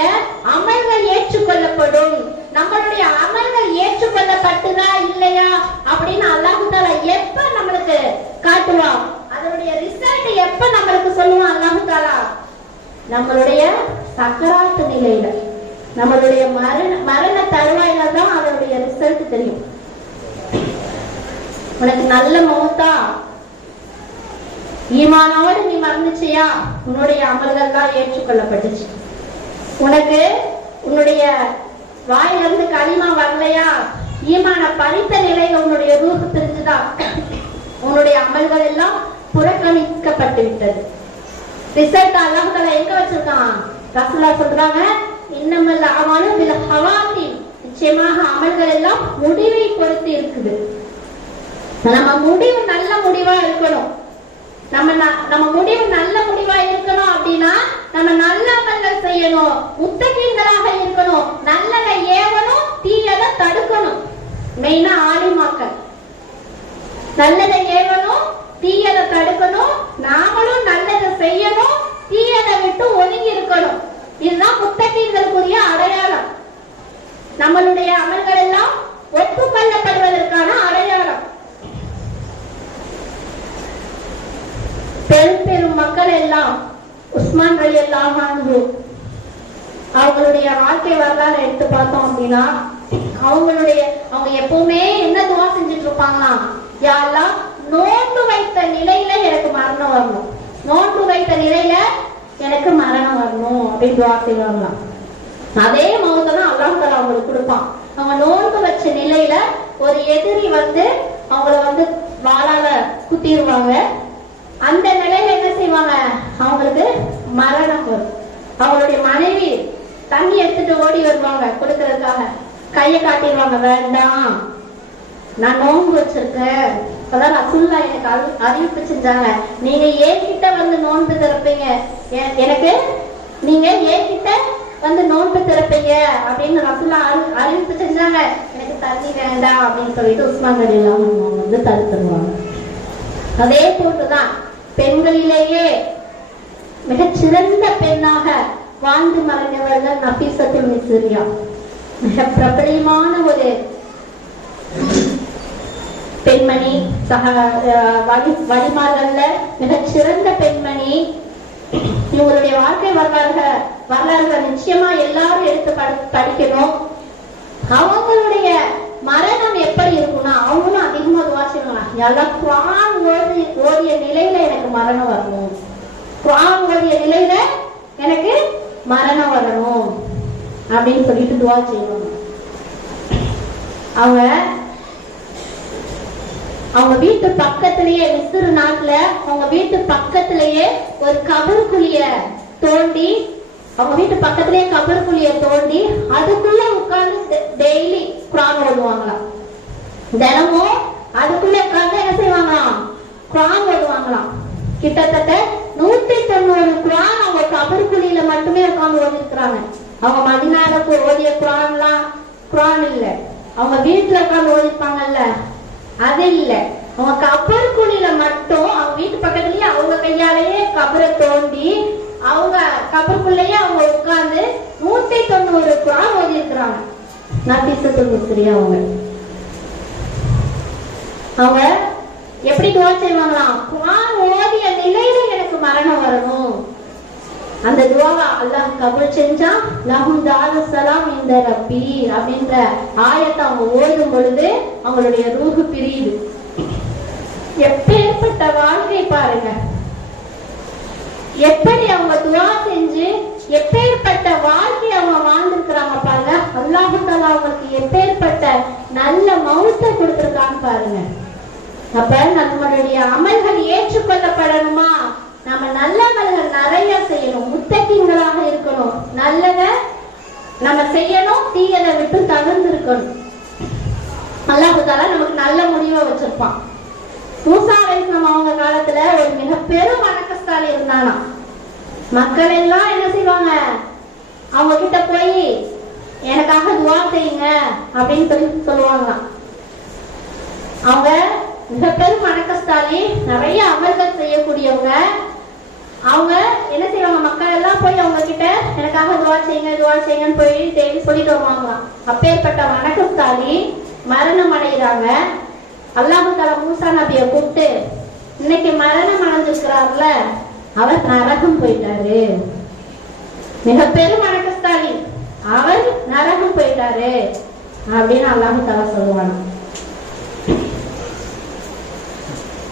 அமல்கள் ஏற்றுக்கொள்ளப்படும். நம்மளுடைய அமல்கள் ஏற்றுக்கொள்ளப்பட்டுதா இல்லையா அப்படின்னு அல்லாஹ் தஆலா எப்ப நம்மளுக்கு காட்டுவான்? அதனுடைய ரிசல்ட் எப்ப நம்மளுக்கு சொல்லுவான் அல்லாஹ் தஆலா? நம்மளுடைய சக்கராத்து நிலையில, நம்மளுடைய மரண தருவாயில தான் அதனுடைய ரிசல்ட் தெரியும். உனக்கு நல்ல மௌத்தா, ஈமானோடு நீ மறந்துச்சியா, உன்னுடைய அமல்கள் தான் ஏற்றுக்கொள்ளப்பட்டுச்சு. உனக்கு உன்னுடைய வாயிலிருந்து களிமா வரலையா, ஈமான பறித்த நிலையில உன்னுடைய ரூஹ் தெரிஞ்சுதா, உன்னுடைய அமல்கள் எல்லாம் புறக்கணிக்கப்பட்டு விட்டது. ரிசல்ட் அல்லாஹ் தஆலா எங்க வச்சிருக்கான்? ரசூலுல்லாஹ் சொல்றாங்க, இன்னமல் அமாலு பில் ஹவாத்திம், நிச்சயமாக அமல்கள் எல்லாம் முடிவை பொறுத்து இருக்குது. நம்ம முடிவு நல்ல முடிவா இருக்கணும். நம்ம முடிவு நல்ல முடிவா இருக்கணும் அப்படின்னா நம்ம நல்ல அமல்கள் செய்யணும், முத்தகீன்களாக இருக்கணும், நல்லதை ஏவணும், தீயதை தடுக்கணும். மெயினா ஆலிமாக்கள் நல்லதை ஏவணும், தீயதை தடுக்கணும், நாமளும் நல்லதை செய்யணும், தீயதை விட்டு ஒதுங்கி இருக்கணும். இதுதான் முத்தகீன்களுக்குரிய அடையாளம். நம்மளுடைய அமல்கள் எல்லாம் ஒப்புக்கொள்ளப்படுவதற்கான அடையாளம். பெரும் பெரும் மக்கள் எல்லாம் உஸ்மான் ரலியல்லாஹு அன்ஹு அவங்களுடைய வாழ்க்கை வரலாறு எடுத்து பார்த்தோம் அப்படின்னா அவங்க எப்பவுமே என்ன துவா செஞ்சுட்டு இருப்பாங்களாம்? யா அல்லாஹ், நோன்பு வைத்த நிலையில எனக்கு மரணம் வரணும், நோன்பு வைத்த நிலையில எனக்கு மரணம் வரணும் அப்படின்னு துவா செய்வாங்களாம். அதே மௌத்தை தான் அல்லாஹ் தஆலா அவங்களுக்கு கொடுப்பான். அவங்க நோன்பு வச்ச நிலையில ஒரு எதிரி வந்து அவங்கள வாளால குத்திடுவாங்க. அந்த நிலையில என்ன செய்வாங்க? அவங்களுக்கு மரணம் வரும். அவங்களுடைய மனைவி தண்ணி எடுத்துட்டு ஓடி வருவாங்க கொடுக்கறதுக்காக. கையை காட்டிடுவாங்க, வேண்டாம் நான் நோன்பு வச்சிருக்கேன். அப்பதான் ரசூலுல்லாஹ் எனக்கு அறிவிப்பு செஞ்சாங்க, நீங்க ஏன்கிட்ட வந்து நோன்பு திறப்பீங்க, எனக்கு நீங்க ஏன்கிட்ட வந்து நோன்பு திறப்பீங்க அப்படின்னு ரசூலுல்லாஹ் அறிவிப்பு செஞ்சாங்க. எனக்கு தண்ணி வேண்டாம் அப்படின்னு சொல்லிட்டு உஸ்மான் ரலியல்லாஹு அன்ஹு தடுத்துருவாங்க. அதே போன்றுதான் பெண்களிலேயே மிகச்சிறந்த பெண்ணாக வாழ்ந்து மறைந்தவர்கள் நஃபீசத்துல் மிஸ்ரியா. மிக பிரபலமான ஒரு பெண்மணி, வழிமார்கள்ல மிகச்சிறந்த பெண்மணி. இவங்களுடைய வாழ்க்கை வரலாறுகள் நிச்சயமா எல்லாரும் எடுத்து படிக்கணும். அவங்களுடைய மரணம் எப்படி இருக்கும்னா, அவங்களும் அதிகமா துவா செய்வாங்க, எல்லாம் குர்ஆன் ஓதிய நிலையில எனக்கு மரணம் வரணும், குர்ஆன் ஓதிய நிலையில எனக்கு மரணம் வரணும் அப்படின்னு சொல்லிட்டு துவா செய்வாங்க. அவங்க வீட்டு பக்கத்திலேயே, மிஸ்ர் நாட்டுல அவங்க வீட்டு பக்கத்திலேயே ஒரு கபருக்குழிய தோண்டி, அவங்க வீட்டு பக்கத்திலேயே கபருக்குழிய தோண்டி அதுக்குள்ள உட்கார்ந்து டெய்லி குர்ஆன் ஓதுவாங்களாம். தினமும் அதுக்குள்ள உட்கார்ந்து என்ன செய்வாங்களாம்? குர்ஆன் ஓதுவாங்களாம். கிட்டத்தட்ட 190 குர்ஆன் அவங்க கபருக்குழியில மட்டுமே உட்கார்ந்து ஓதி இருக்கிறாங்க. அவங்க மதீனால ஓதிய குர்ஆன் இல்ல, அவங்க வீட்டுல உட்கார்ந்து ஓதிப்பாங்கல்ல அது இல்ல, அவங்க கபருக்குழியில மட்டும் அவங்க வீட்டு பக்கத்துலயே அவங்க கையாலேயே கபரை தோண்டி அவங்க கபருக்குள்ளேயே அவங்க உட்கார்ந்து 190 குர்ஆன் ஓதி இருக்கிறாங்க. நஃபீசத்துல் மிஸ்ரியா அவங்க எப்படி துவா செய்வாங்களாம்? குர்ஆன் ஓதிய நிலையில எனக்கு மரணம் வரணும். அந்த துவாவை அல்லாஹ் கபூல் செஞ்சா லஹும் தாருஸ் ஸலாம் இன்த ரப்பி அப்படின்ற ஆயத்தை அவங்க ஓதும் பொழுது அவங்களுடைய ரூஹ் பிரியுது. எப்பேற்பட்ட வாழ்க்கை பாருங்க, எப்படி அவங்க துவா செஞ்சு எப்பேற்பட்ட வாழ்க்கை அவங்க வாழ்ந்திருக்கிறாங்க பாருங்க. அல்லாஹ் தஆலா அவங்களுக்கு எப்பேற்பட்ட நல்ல மௌத்தை கொடுத்திருக்கான்னு பாருங்க. அப்ப நம்மளுடைய அமல்கள் ஏற்றுக்கொள்ளப்படணுமா? நம்ம நல்லவர்கள் நிறைய செய்யணும், முத்தகிங்களாக இருக்கணும், நல்லத நம்ம செய்யணும், தீயதை விட்டு தவிர்த்து இருக்கணும். அல்லாஹ் தஆலா நமக்கு நல்ல முடிவை வச்சிருப்பான். மூசா அலைஹிஸ்ஸலாம் அவங்க காலத்துல ஒரு மிக பெரும் வணக்கஸ்தாலி இருந்தானா. மக்கள் எல்லாம் என்ன செய்வாங்க, அவங்க கிட்ட போய் எனக்காக துவா செய்யுங்க அப்படின்னு சொல்லி சொல்லுவாங்களாம். அவங்க மிக பெரும் வணக்கஸ்தாலி, நிறைய அமல்கள் செய்யக்கூடியவங்க. அவங்க என்ன செய்வாங்க, மக்கள் எல்லாம் போய் அவங்க கிட்ட எனக்காக துவா செய்யுங்கன்னு போய் டெய்லி சொல்லிட்டு வருவாங்களாம். அப்பேற்பட்ட வணக்கஸ்தாலி மரணம் அடைகிறாங்க. அல்லாஹ் தஆலா மூசா நபியை கூப்பிட்டு, இன்னைக்கு மரணம் அடைஞ்சிருக்கிறார்ல, அவர் நரகம் போயிட்டாரு, மிக பெரும் வணக்கஸ்தாலி, அவர் நரகம் போயிட்டாரு அப்படின்னு அல்லாஹ் தஆலா சொல்லுவாங்க.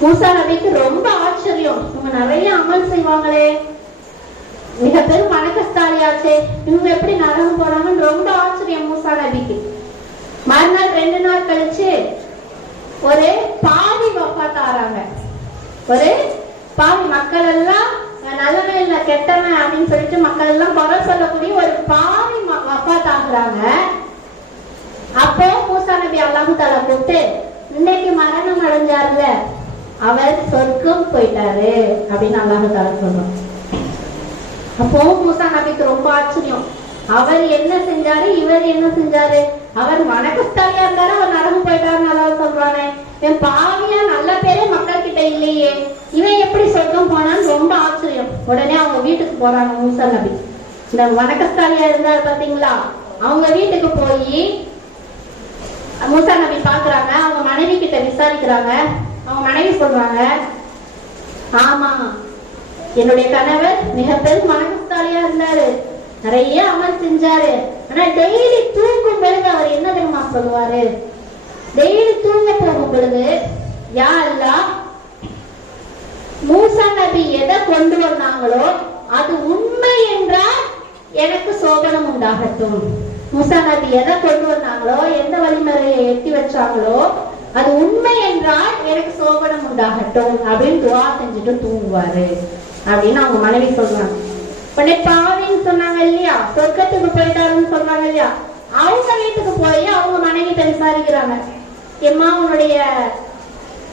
மூசா நபிக்கு ரொம்ப ஆச்சரியம், இவங்க நிறைய அமல் செய்வாங்களே, மிக பெரும் வணக்கஸ்தாலியாச்சே, இவங்க எப்படி நரகம் போறாங்கன்னு ரொம்ப ஆச்சரியம் மூசா நபிக்கு. மறுநாள் 2 நாள் கழிச்சு ஒரு பாவி வஃபாத்தாராங்க. ஒரு பாவி, மக்கள் எல்லாம் நல்லவன் இல்ல கெட்டவன் அப்படின்னு சொல்லிட்டு மக்கள் எல்லாம் குறை சொல்லக்கூடிய ஒரு பாவி வஃபாத்தாகுறாங்க. அப்போ மூசா நபி அல்லாஹ் தஆலா கூப்பிட்டு, இன்னைக்கு மரணம் அடைஞ்சார்ல, அவர் சொர்க்கம் போயிட்டாரு அப்படின்னு அல்லாஹ் தஆலா சொல்றான். அப்போ மூசா நபிக்கு ரொம்ப ஆச்சரியம், அவர் என்ன செஞ்சாரு, இவர் என்ன செஞ்சாரு, அவர் வணக்கஸ்தாலியா இருந்தாரு, அவர் நரகம் போயிட்டாருன்னு அல்லாஹ் சொல்றானே, என் பாவியா நல்ல பேரே மக்கள் கிட்ட இல்லையே, இவன் எப்படி சொர்க்கம் போனான்னு ரொம்ப ஆச்சரியம். உடனே அவங்க வீட்டுக்கு போறாங்க மூசா நபி. இந்த வணக்கஸ்தாலியா இருந்தாரு பாத்தீங்களா, அவங்க வீட்டுக்கு போய் மூசா நபி பாக்குறாங்க. அவங்க மனைவி கிட்ட விசாரிக்கிறாங்க. அவங்க மனைவி சொல்றாங்க, ஆமா, என்னுடைய கணவர் மிக பெரும் வணக்கஸ்தாலியா இருந்தாரு, நிறைய அமல் செஞ்சாரு, ஆனா டெய்லி தூங்கும் பொழுது அவர் என்ன தெரியுமா சொல்லுவாரு, டெய்லி தூங்க போகும் பொழுது, யா அல்லாஹ், மூசா நபி எதை கொண்டு வந்தாங்களோ அது உண்மை என்றால் எனக்கு சோபனம் உண்டாகட்டும். மூசா நபி எதை கொண்டு வந்தாங்களோ, எந்த வழிமுறையை எட்டி வச்சாங்களோ அது உண்மை என்றால் எனக்கு சோபனம் உண்டாகட்டும் அப்படின்னு துவா செஞ்சுட்டு தூங்குவாரு அப்படின்னு அவங்க மனைவி சொல்றாங்க. உடனே பாவின்னு சொன்னாங்க இல்லையா, சொர்க்கத்துக்கு போயிட்டாருன்னு சொல்றாங்க இல்லையா, அவங்க வீட்டுக்கு போய் அவங்க மனைவி விசாரிக்கிறாங்க, எம்மா உன்னுடைய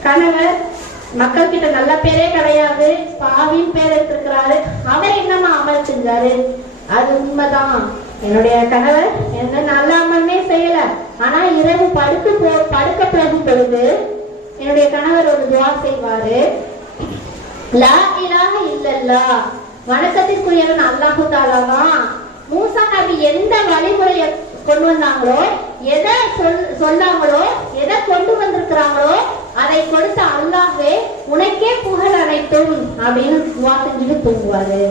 கணவர் மக்கள் கிட்ட நல்ல பேரே கிடையாது, பாவின் பேர் எடுத்திருக்கிறாரு, அவர் என்னமா அமல் செஞ்சாரு, அது உண்மைதான், என்னுடைய கணவர் எந்த நல்ல அமல்மே செய்யல, ஆனா இரவு படுக்க போகும் பொழுது என்னுடைய கணவர் ஒரு துவா செய்வாரு, லா இலாஹ இல்லல்லாஹ், வணக்கத்திற்குரியவன் அல்லாஹ் தஆலா தான். மூசா நபி எந்த வழிமுறையை கொண்டு வந்தாங்களோ, எதை சொன்னாங்களோ, எதை கொண்டு வந்திருக்கிறாங்களோ அதை கொடுத்த அல்லாஹ்வே உனக்கே புகழ் அனைத்தும் அப்படின்னு துவா செஞ்சுட்டு தூங்குவாரு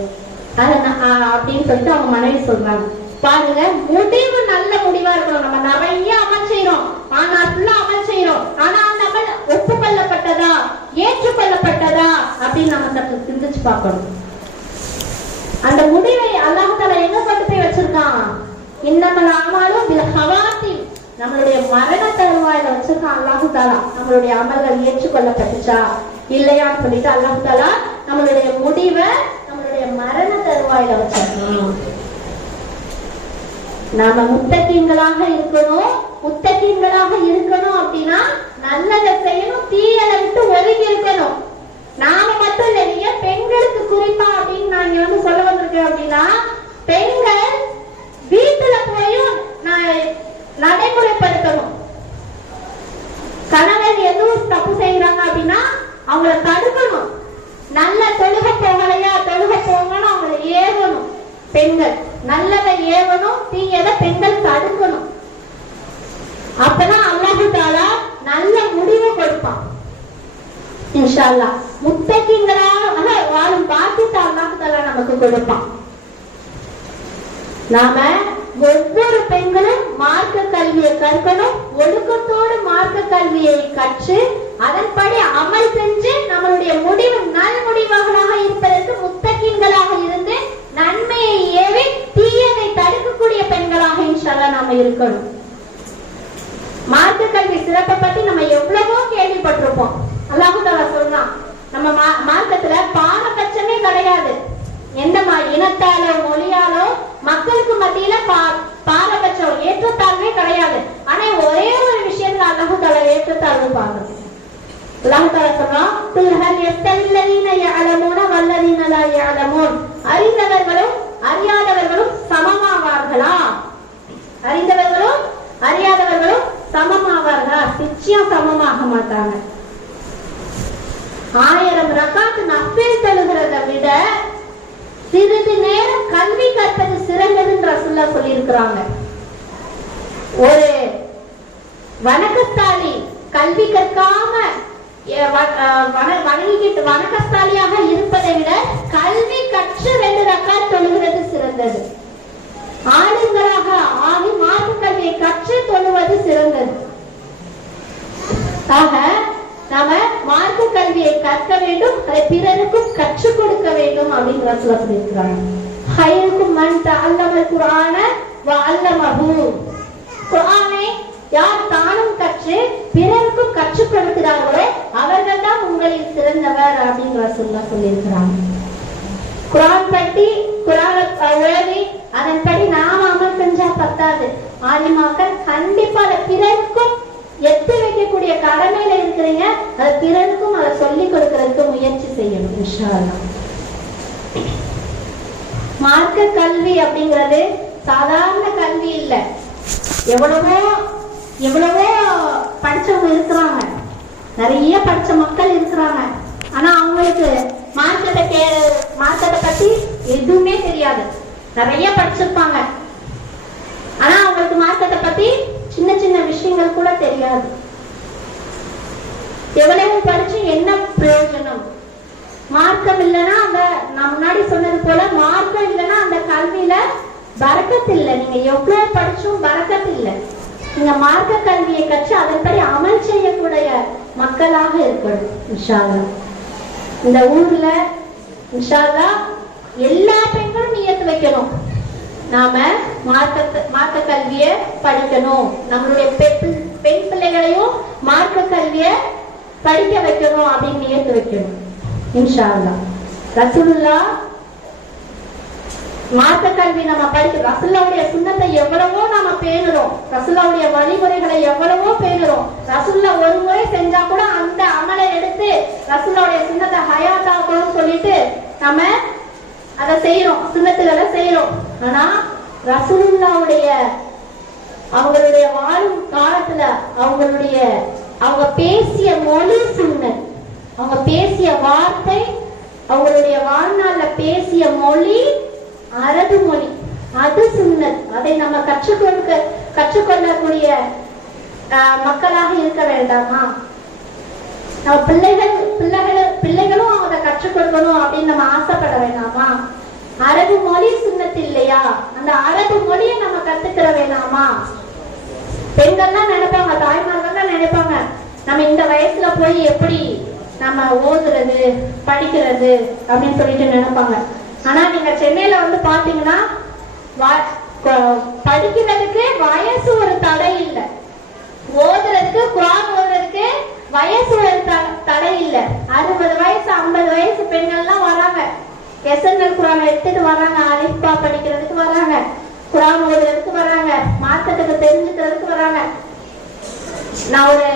அப்படின்னு சொல்லிட்டு அவங்க மனைவி சொல்றாங்க. பாருங்க, முடிவு நல்ல முடிவா இருக்கணும். நம்ம நிறைய அமல் செய்யறோம், ஆனா ஃபுல்லா அமல் செய்யறோம், ஆனா அந்த அமல் ஒப்புக்கொள்ளப்பட்டதா, ஏற்றுக்கொள்ளப்பட்டதா அப்படின்னு நம்ம சற்று சிந்திச்சு பார்க்கணும். அந்த முடிவை அல்லாஹ் தஆலா எங்க கொண்டு போய் வச்சிருக்கான், இன்னமல் அமாலு பில் ஹவாத்திம், நம்மளுடைய மரண தருவாயில வச்சிருக்கான் அல்லாஹ் தஆலா. நம்மளுடைய அமல்கள் ஏற்றுக்கொள்ளப்பட்டுச்சா இல்லையான்னு சொல்லிட்டு அல்லாஹ் தஆலா நம்மளுடைய முடிவை நம்மளுடைய மரண தருவாயில வச்சிருக்கான். நாம முத்தகீன்களாக இருக்கணும். முத்தகீன்களாக இருக்கணும் அப்படின்னா நல்லதை செய்யணும், தீயதை விட்டு ஒதுங்கி இருக்கணும். நாம மட்டும் இல்லையா, பெண்களுக்கு குறிப்பா அப்படின்னு நான் வந்து சொல்ல வந்திருக்கேன் அப்படின்னா, பெண்கள் வீட்டுல போயும் நடைமுறைப்படுத்தணும். கணவர் எதுவும் தப்பு செய்யறாங்க அப்படின்னா அவங்கள தடுக்கணும். நல்ல தொழுகை போகலையா, தொழுகை போகணும், அவங்களை ஏவணும். பெண்கள் நல்லதை ஏவணும், தீயதை பெண்கள் தடுக்கணும். அப்பதான் அல்லாஹ் தஆலா நல்ல முடிவு கொடுப்பான் இன்ஷா அல்லாஹ். முத்தகீன்களாக வாழும் பாக்கியத்தை அல்லாஹ் தஆலா நமக்கு கொடுப்பான். நாம ஒவ்வொரு பெண்களும் மார்க்க கல்வியை கற்கணும், ஒழுக்கத்தோடு மார்க்க கல்வியை கற்று அதன்படி அமல் செஞ்சு நம்மளுடைய முடிவு நல் முடிவுகளாக இருப்பதற்கு முத்தகீன்களாக இருந்து நன்மையை ஏவி தீயதை தடுக்கக்கூடிய பெண்களாக இன்ஷா அல்லாஹ் நாம இருக்கணும். மார்க்க கல்வி சிறப்பை பத்தி நம்ம எவ்வளவோ கேள்விப்பட்டிருப்போம். அல்லாஹ் தஆலா சொல்றான், நம்ம மார்க்கத்துல பாரபட்சமே கிடையாது. எந்த இனத்தாலோ மொழியாலோ மக்களுக்கு மத்தியில பாரபட்சம் ஏற்றத்தாழ்வே கிடையாது. ஆனா ஒரே ஒரு விஷயத்துல அல்லாஹ் தஆலா ஏற்றத்தாழ்வு பார்க்கணும். அல்லாஹ் தஆலா சொல்றான், குல் ஹல் யஸ்தல்லீன யஅலமூன வல்லதீன லா யஅலமூன், அறிந்தவர்களும் அறியாதவர்களும் சமமாவார்களா? அறிந்தவர்களும் அறியாதவர்களும் சமமாவார்களா? நிச்சயம் சமமாக மாட்டாங்க. 1000 ரகாத் நஃபில் தொழுகிறதை விட சிறிது நேரம் கல்வி கற்பது சிறந்ததுன்னு ரசூலுல்லாஹ் சொல்லி இருக்கிறாங்க. ஒரு வணக்கஸ்தாலி கல்வி கற்காம வணக்கஸ்தாலியாக இருப்பதை விட கல்வி கற்று 2 ரகாத் தொழுகிறது சிறந்தது. ஆளுங்களாக ஆகி மார்க்க கல்வியை கற்று தொழுவது சிறந்தது. ஆக நாம மார்க்க கல்வியை கற்க வேண்டும், அதை பிறருக்கும் கற்றுக் கொடுக்க வேண்டும் அப்படின்னு ரசூலுல்லாஹ் சொல்லியிருக்கிறாங்க. ஹைருக்கும் மன் தஅல்லமல் குர்ஆன வ அல்லமஹு, குர்ஆனை யார் தானும் கற்று பிறருக்கும் கற்றுக் கொடுக்கிறார்களோ அவர்கள் தான் உங்களில் சிறந்தவர் அப்படின்னு ரசூலுல்லாஹ் சொல்லியிருக்கிறாங்க. குர்ஆன் பற்றி குர்ஆனை ஓதி அதன்படி நாம அமல் செஞ்சா பத்தாது. ஆலிமாக்கள் கண்டிப்பா அதை பிறருக்கும் எட்டு வைக்கக்கூடிய கடமையில இருக்கிறீங்க, அது பிறருக்கும் அதை சொல்லிக் கொடுக்கறதுக்கு முயற்சி செய்யணும் இன்ஷா அல்லாஹ். மார்க்க கல்வி அப்படிங்கிறது சாதாரண கல்வி இல்ல. எவ்வளவோ படிச்சவங்க இருக்கிறாங்க, நிறைய படிச்ச மக்கள் இருக்கிறாங்க. ஆனா அவங்களுக்கு மார்க்கத்தை பத்தி எதுவுமே தெரியாது. நிறைய படிச்சிருப்பாங்க, ஆனா அவங்களுக்கு மார்க்கத்தை பத்தி சின்ன சின்ன விஷயங்கள் கூட தெரியாது. எவ்வளவு படிச்சு என்ன பிரயோஜனம்? மார்க்கம் இல்லைன்னா அந்த நான் முன்னாடி சொன்னது போல மார்க்கம் இல்லைன்னா அந்த கல்வியில பரக்கத் இல்லை. நீங்க எவ்வளவு படிச்சும் பரக்கத் இல்லை. நீங்க மார்க்க கல்வியை கற்று அதன்படி அமல் செய்யக்கூடிய மக்களாக இருக்கணும் இன்ஷா அல்லாஹ். இந்த ஊர்ல இன்ஷா அல்லாஹ் எல்லா பெண்களும் நியத்து வைக்கணும், நாம மார்க்க கல்வியை படிக்கணும், நம்மளுடைய பெண் பிள்ளைகளையும் மார்க்க கல்வியை படிக்க வைக்கணும் அப்படின்னு நியத்து வைக்கணும் இன்ஷா அல்லாஹ். ரசூலுல்லாஹ் மார்க்க கல்வி நம்ம படிக்கிறோம். ரசூலுல்லாஹ்வுடைய சுன்னத்தை எவ்வளவோ நாம பேணுறோம், ரசூலுல்லாஹ்வுடைய வழிமுறைகளை எவ்வளவோ பேணுறோம். ரசூலுல்லாஹ் ஒரு முறை செஞ்சா கூட அந்த அமலை எடுத்து ரசூலுல்லாஹ்வுடைய சுன்னத்தை ஹயாத்தாக்கணும்னு சொல்லிட்டு நம்ம அதை செய்யறோம், சுன்னத்துகளை செய்யறோம். ஆனா ரசூலுல்லாஹ்வுடைய அவங்களுடைய வாழும் காலத்துல அவங்க பேசிய மொழி சுன்னத், அவங்க பேசிய வார்த்தை, அவங்களுடைய வாழ்நாள்ல பேசிய மொழி அரபு மொழி, அது சுன்னத். அதை நம்ம கற்றுக்கொள்ளக்கூடிய மக்களாக இருக்க வேண்டாமா? நம்ம பிள்ளைகளும் அதை கற்றுக் கொடுக்கணும் அப்படின்னு நம்ம ஆசைப்பட வேண்டாமா? அரபு மொழி சுன்னத் இல்லையா? அந்த அரபு மொழியை நம்ம கத்துக்கிற வேண்டாமா? பெண்கள்லாம் நினைப்பாங்க, தாய்மார்கள்லாம் நினைப்பாங்க, நம்ம இந்த வயசுல போய் எப்படி நம்ம ஓதுறது படிக்கிறது அப்படின்னு சொல்லிட்டு நினைப்பாங்க. ஆனா நீங்க சென்னையில வந்து பாத்தீங்கன்னா படிக்கிறதுக்கு வயசு ஒரு தடை இல்லை, ஓதுறதுக்கு குர்ஆன் ஓதுறதுக்கு வயசு ஒரு தடை இல்லை. 60 வயசு 50 வயசு பெண்கள்லாம் வராங்க, எஸ்என்எல் குர்ஆன் எடுத்துட்டு வராங்க, அலிஃபா படிக்கிறதுக்கு வராங்க, குர்ஆன் ஓதுறதுக்கு வராங்க, மார்க்கத்துக்கு தெரிஞ்சுக்கிறதுக்கு வராங்க. நான் ஒரு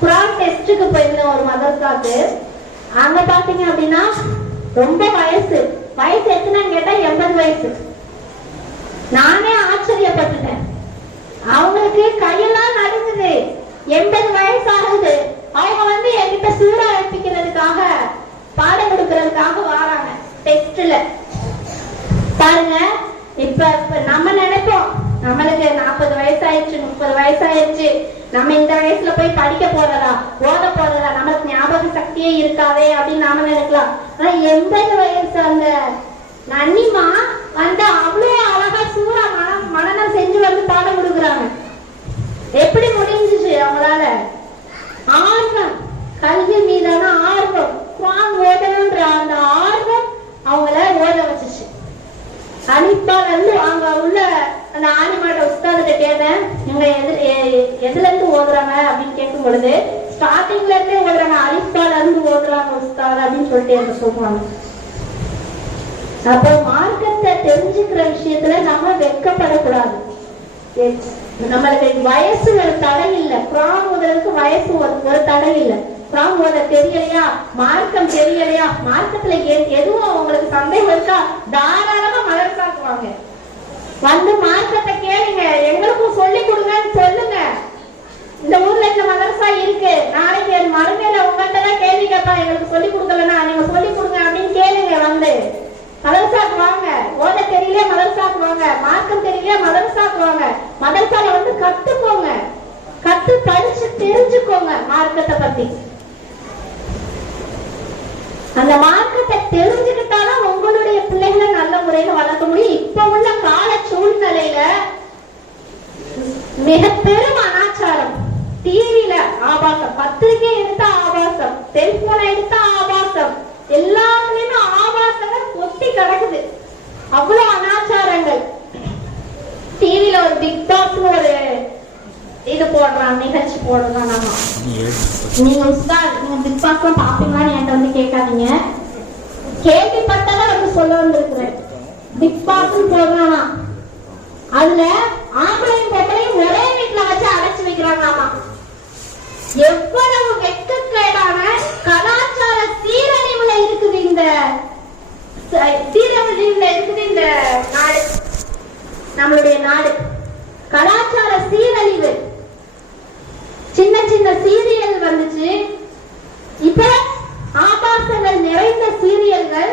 குர்ஆன் டெஸ்டுக்கு போயிருந்தேன் ஒரு மதரசாக்கு. அங்க பாத்தீங்க அப்படின்னா ரொம்ப வயசு எத்தனைன்னு கேட்டா 80 வயசு. நானே ஆச்சரியப்பட்டுட்டேன். அவங்களுக்கு கையெல்லாம் நடுங்குது, 80 வயசு ஆகுது. அவங்க வந்து என்கிட்ட சூறா எடுப்பிக்கிறதுக்காக பாடம் கொடுக்கறதுக்காக வராங்க டெஸ்ட்ல. பாருங்க, இப்ப நம்ம நினைப்போம் நம்மளுக்கு 40 வயசு ஆயிடுச்சு, 30 வயசு ஆயிடுச்சு, நம்ம இந்த வயசுல போய் படிக்க போறதா ஓத போறதா, நமக்கு ஞாபக சக்தியே இருக்காதே அப்படின்னு நாம நினைக்கலாம். ஆனா 80 வயசு அந்த நன்னிமா வந்து அவ்வளவு அழகா சூறா மனனம் செஞ்சு வந்து பாடம் கொடுக்குறாங்க. எப்படி முடிஞ்சிச்சு அவங்களால? ஆர்வம், கல்வி மீதான ஆர்வம், குர்ஆன் ஓதணும்ன்ற அந்த ஆர்வம் அவங்கள ஓத வச்சுச்சு. அனிப்பால இருந்து அங்க உள்ள அந்த ஆணிமாட்ட உஸ்தாதிட்ட கேட்டேன், இவங்க எதுல இருந்து ஓதுறாங்க அப்படின்னு கேட்கும் பொழுது ஸ்டார்டிங்ல இருந்தே ஓடுறாங்க, அரிஸ்டால இருந்து ஓடுறாங்க உஸ்தாத் அப்படின்னு சொல்லிட்டு எனக்கு சொல்லுவாங்க. அப்போ மார்க்கத்தை தெரிஞ்சுக்கிற விஷயத்துல நம்ம வெட்கப்படக்கூடாது. நம்மளுக்கு வயசு ஒரு தடை இல்லை, குரான் ஓதுறதுக்கு வயசு ஒரு தடை இல்லை. குரான் ஓத தெரியலையா, மார்க்கம் தெரியலையா, மார்க்கத்துல எதுவும் உங்களுக்கு சந்தேகம் இருக்கா, தாராளமா மதரசாக்குவாங்க. வந்து மார்க்கத்தை கேளுங்க, எங்களுக்கும் சொல்லி கொடுங்கன்னு சொல்லுங்க. இந்த ஊர்ல இந்த மதரசா இருக்கு, நாளைக்கு மறுமையில உங்கள்கிட்ட தான் கேள்வி கேட்பா, எங்களுக்கு சொல்லி கொடுக்கலன்னா நீங்க சொல்லி கொடுங்க அப்படின்னு கேளுங்க. வந்து மதரசாக்கு வாங்க. ஓத தெரியல மதரசாக்கு வாங்க, மார்க்கம் தெரியல மதரசாக்கு வாங்க. மதரசால வந்து கத்துக்கோங்க, கத்து படிச்சு தெரிஞ்சுக்கோங்க மார்க்கத்தை பத்தி. அந்த மார்க்கத்தை தெரிஞ்சுக்கிட்டாலும் உங்களுடைய பிள்ளைகளை நல்ல முறையில வளர்க்க முடியும். இப்ப உள்ள கால சூழ்நிலையில மிக பெரும் அனாச்சாரம். டிவியில ஆபாசம், பத்திரிகை எடுத்தா ஆபாசம், செல்போனை எடுத்தா ஆபாசம், எல்லாத்துலயுமே ஆபாசங்கள் கொட்டி கிடக்குது. அவ்வளவு அனாச்சாரங்கள். டிவியில ஒரு பிக் பாஸ் ஒரு இது போடுறான், நிகழ்ச்சி போடுறான். ஆமா, நீங்க நீங்க பிக் பாஸ் எல்லாம் பாப்பீங்களான்னு என்கிட்ட வந்து கேட்காதீங்க. கேள்விப்பட்டதான் வந்து சொல்ல வந்திருக்கிறேன். பிக் பாஸ் போடுறானா, அதுல ஆம்பளையும் பொம்பளையும் ஒரே வீட்டுல வச்சு அடைச்சு வைக்கிறாங்களாமா. எவ்வளவு வெட்கக்கேடான கலாச்சார சீரழிவுல இருக்குது இந்த நாடு, நம்மளுடைய நாடு. கலாச்சார சீரழிவு. சின்ன சின்ன சீரியல் வந்துச்சு, இப்ப ஆபாசங்கள் நிறைந்த சீரியல்கள்,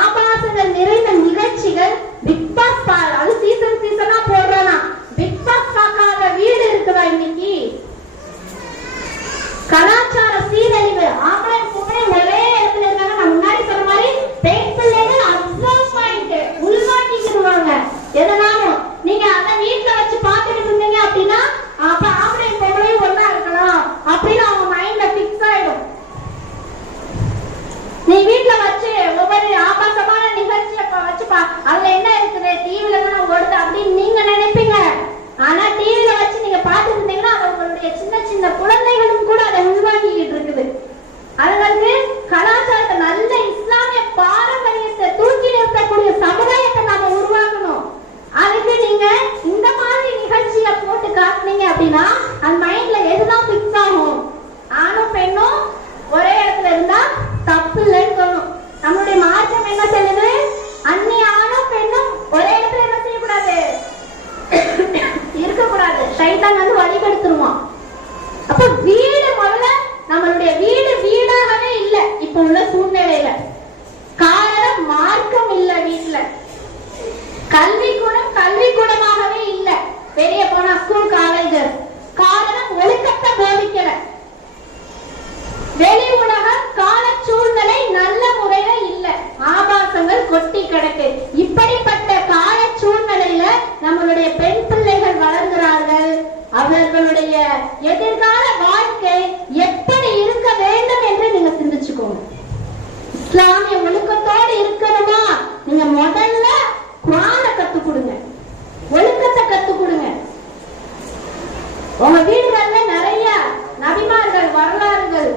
ஆபாசங்கள் நிறைந்த நிகழ்ச்சிகள். பிக் பாஸ் அது சீசனா போடுறானா, பிக் பாஸ் பார்க்காத வீடு இருக்குதா இன்னைக்கு? கலாச்சார சீரழிவு. ஆம்பளை பொம்பளை ஒரே இடத்துல இருக்காங்க. நான் முன்னாடி சொன்ன மாதிரி பெண் பிள்ளைகள் அப்சர்வ் பாயிண்ட் உள்வாங்கிக்கிடுவாங்க. எதனாலும் நீங்க அந்த வீட்டுல வச்சு பாத்துட்டு இருந்தீங்க அப்படின்னா அப்ப ஆம்பளை பொம்பளையும் ஒன்னா இருக்கலாம் அப்படின்னு அவங்க மைண்ட்ல பிக்ஸ் ஆயிடும். நீ வீட்டுல வச்சு ஒவ்வொரு ஆபாசமான நிகழ்ச்சியை வச்சுப்பா, அதுல என்ன இருக்குது, டிவில தானே ஓடுது அப்படின்னு நீங்க நினைப்பீங்க. ஆனா டிவில வச்சு நீங்க பாத்துட்டு இருந்தீங்கன்னா உங்களுடைய சின்ன சின்ன குழந்தைகளும் கூட அதை உள்வாங்கிட்டு இருக்குது. அதுங்களுக்கு கலாச்சாரத்தை, நல்ல இஸ்லாமிய பாரம்பரியத்தை தூக்கி நிறுத்தக்கூடிய சமுதாயத்தை நாம உருவாக்கணும். அதுக்கு நீங்க இந்த மாதிரி நிகழ்ச்சியை போட்டு காட்டுனீங்க அப்படின்னா அந்த மைண்ட்ல எதுதான் பிக்ஸ் ஆகும்? ஆணும் பெண்ணும் ஒரே இடத்துல இருந்தா தப்பு இல்லைன்னு சொல்லணும். நம்மளுடைய மார்க்கம் என்ன சொல்லுது? அந்நிய ஆணும் பெண்ணும் ஒரே இடத்துல என்ன செய்யக்கூடாது, இருக்கக்கூடாது. சைத்தான் வந்து வழிபடுத்துருவான். அப்ப வீடு முதல்ல நம்மளுடைய வீடு வீடாகவே இல்லை இப்ப உள்ள சூழ்நிலையில. காரணம் மார்க்கம் இல்ல வீட்டுல. கல்விக்கூடம் கல்விக்கூடமாகவே இல்ல. பெரிய போனா ஸ்கூல் காலேஜ். காரணம் ஒழுக்கத்தை போதிக்கல. வெளி உலகம் கால சூழ்நிலை நல்ல முறையில இல்ல, ஆபாசங்கள் கொட்டி கிடக்கு. இப்படிப்பட்ட கால சூழ்நிலையில நம்மளுடைய பெண் பிள்ளைகள் வளர்கிறார்கள். அவர்களுடைய எதிர்கால வாழ்க்கை எப்படி இருக்க வேண்டும் என்று நீங்க சிந்திச்சுக்கோங்க. இஸ்லாமிய ஒழுக்கத்தோடு இருக்கணுமா, நீங்க முதல்ல குர்ஆனை கத்து கொடுங்க, ஒழுக்கத்தை கத்து கொடுங்க. உங்க வீடுகள்ல நிறைய நபிமார்கள் வரலாறுகள்,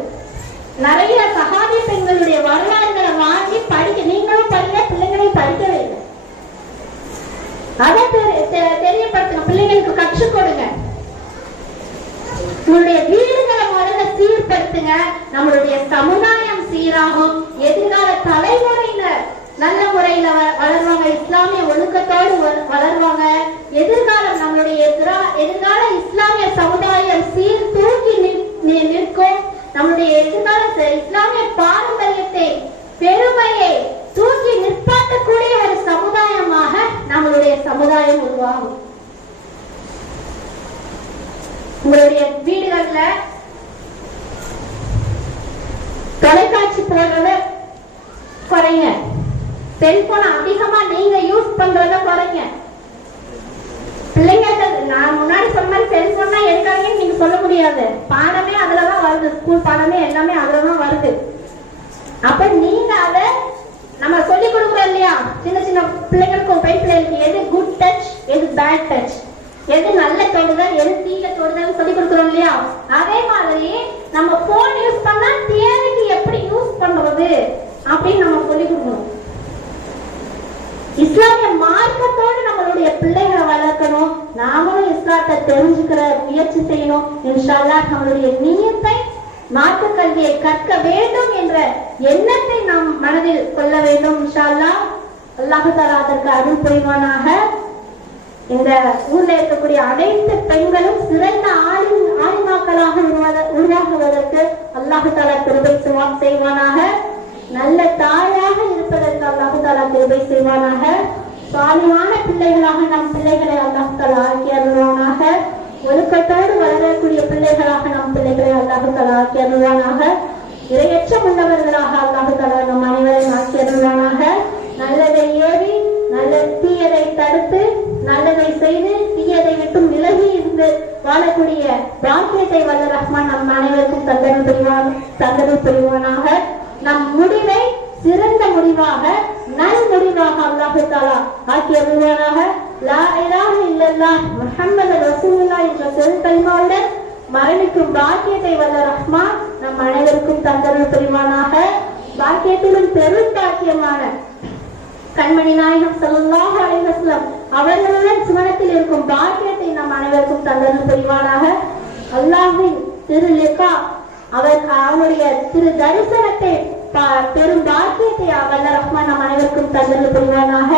நிறைய சஹாபி பெண்களுடைய வரலாறுகளை வாங்கி படிக்க, நீங்களும் படிக்க, பிள்ளைங்களையும் படிக்க வைங்க. அதை தெரியப்படுத்துங்க, பிள்ளைங்களுக்கு கற்றுக் கொடுங்க. உங்களுடைய வீடுகளை முதல்ல சீர்படுத்துங்க. நம்மளுடைய சமுதாயம் சீராகும். எதிர்கால தலைமுறையினர் நல்ல முறையில வளர்வாங்க, இஸ்லாமிய ஒழுக்கத்தோடு வளர்வாங்க. எதிர்காலம் நம்மளுடைய எதிர்கால இஸ்லாமிய சமுதாயம் சீர் தூக்கி நிற்கும். நம்முடைய எதிர்கால இஸ்லாமிய பாரம்பரியத்தை, பெருமையை தூக்கி நிற்பாட்டக்கூடிய ஒரு சமுதாயமாக நம்மளுடைய சமுதாயம் உருவாகும். உங்களுடைய வீடுகள்ல தொலைக்காட்சி போடுறத குறைங்க. செல்போன் அதிகமா நீங்க யூஸ் பண்றத குறைங்க. பிள்ளைங்க நான் முன்னாடி சொன்ன மாதிரி செல்போன் தான் எடுக்காதீங்கன்னு நீங்க சொல்ல முடியாது. பாடமே அதுலதான் வருது, ஸ்கூல் பாடமே எல்லாமே அதுலதான் வருது. அப்ப நீங்க அதை நம்ம சொல்லி கொடுக்குறோம் இல்லையா, சின்ன சின்ன பிள்ளைங்களுக்கும் பெண் பிள்ளைகளுக்கு எது குட் டச், எது பேட் டச், எது நல்ல தொடுதல், எது தீய தொடுதல் சொல்லி கொடுக்குறோம் இல்லையா. அதே மாதிரி நம்ம போன் யூஸ் பண்ணா தேவைக்கு எப்படி யூஸ் பண்றது அப்படின்னு நம்ம சொல்லி கொடுக்கணும். இஸ்லாமிய மார்க்கத்தோடு நம்மளுடைய பிள்ளைகளை வளர்க்கணும். நாமளும் இஸ்லாத்தை தெரிஞ்சுக்கிற முயற்சி செய்யணும். இன்ஷா அல்லாஹ் நம்மளுடைய நியத்தை மார்க்க கல்வியை கற்க வேண்டும் என்ற எண்ணத்தை நாம் மனதில் கொள்ள வேண்டும். இன்ஷா அல்லாஹ் அல்லாஹ் தஆலா அதற்கு அருள் புரிவானாக. இந்த ஊர்ல இருக்கக்கூடிய அனைத்து பெண்களும் சிறந்த ஆலிமாக்களாக உருவாகுவதற்கு அல்லாஹ் தஆலா கிருபை செய்வானாக. நல்ல தாயாக இருப்பதற்கு அல்லாஹ் தஆலா கிருபை செய்வானாக. சாலிஹான பிள்ளைகளாக நம் பிள்ளைகளை அல்லாஹ் தஆலா ஆக்கி அருள்வானாக. ஒழுக்கத்தோடு வளரக்கூடிய பிள்ளைகளாக நம் பிள்ளைகளை அல்லாஹ் தஆலா ஆக்கி அருள்வானாக. இரையச்சம் உள்ளவர்களாக அல்லாஹ் தஆலா நம் அனைவரையும் ஆக்கி அருள்வானாக. நல்லதை ஏவி நல்ல தீயதை தடுத்து நல்லதை செய்து தீயதை விட்டும் விலகி இருந்து வாழக்கூடிய பாக்கியத்தை வல்ல ரஹ்மான் நம் அனைவருக்கும் தந்தருள் புரிவானாக. நம் முடிவை சிறந்த முடிவாக நல் முடிவாக அல்லாஹ் தஆலா ஆக்கி அருள்வானாக. லா இலாஹ இல்லல்லாஹ் முஹம்மது ரசூலுல்லாஹ் என்ற கலிமாவுடன் மரணிக்கும் பாக்கியத்தை வல்ல ரஹ்மான் நம் அனைவருக்கும் தந்தருள் புரிவானாக. பாக்கியத்திலும் பெரும் பாக்கியமான கண்மணி நாயகம் ஸல்லல்லாஹு அலைஹி வஸல்லம் அவர்களுடன் சுவனத்தில் இருக்கும் பாக்கியத்தை நம் அனைவருக்கும் தந்தருள் புரிவானாக. அல்லாஹ்வின் திரு லிகா அவனுடைய திரு தரிசனத்தை பெரும் பாக்கியத்தை வல்ல ரஹ்மான் நம் அனைவருக்கும் தந்தருள் புரிவானாக.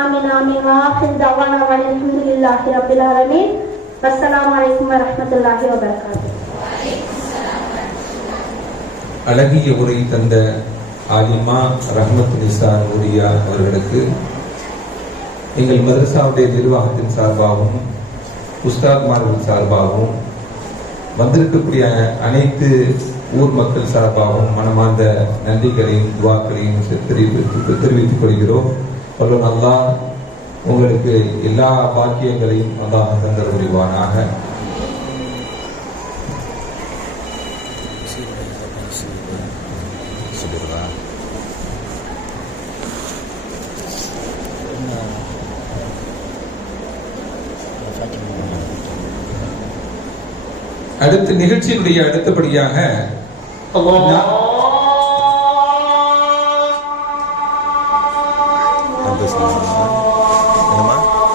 ஆமீன் ஆமீன். வாஹிர் தவானா வல்ஹம்துலில்லாஹி ரப்பில் ஆலமீன். அஸ்ஸலாமு அலைக்கும் வரஹ்மத்துல்லாஹி வபரகாத்துஹு. அழகிய உரை தந்த ஆலிமா ரஹ்மத் நிசா நூரியா அவர்களுக்கு எங்கள் மதரசாவுடைய நிர்வாகத்தின் சார்பாகவும் உஸ்தாத்மார்கள் சார்பாகவும் வந்திருக்கக்கூடிய அனைத்து ஊர் மக்கள் சார்பாகவும் மனமார்ந்த நன்றிகளையும் துவாக்களையும் தெரிவித்துக் கொள்கிறோம். அல்லாஹ் உங்களுக்கு எல்லா பாக்கியங்களையும் அல்லாஹ் தந்தர் புரிவானாக. அடுத்த நிகழ்ச்சியினுடைய அடுத்தபடியாக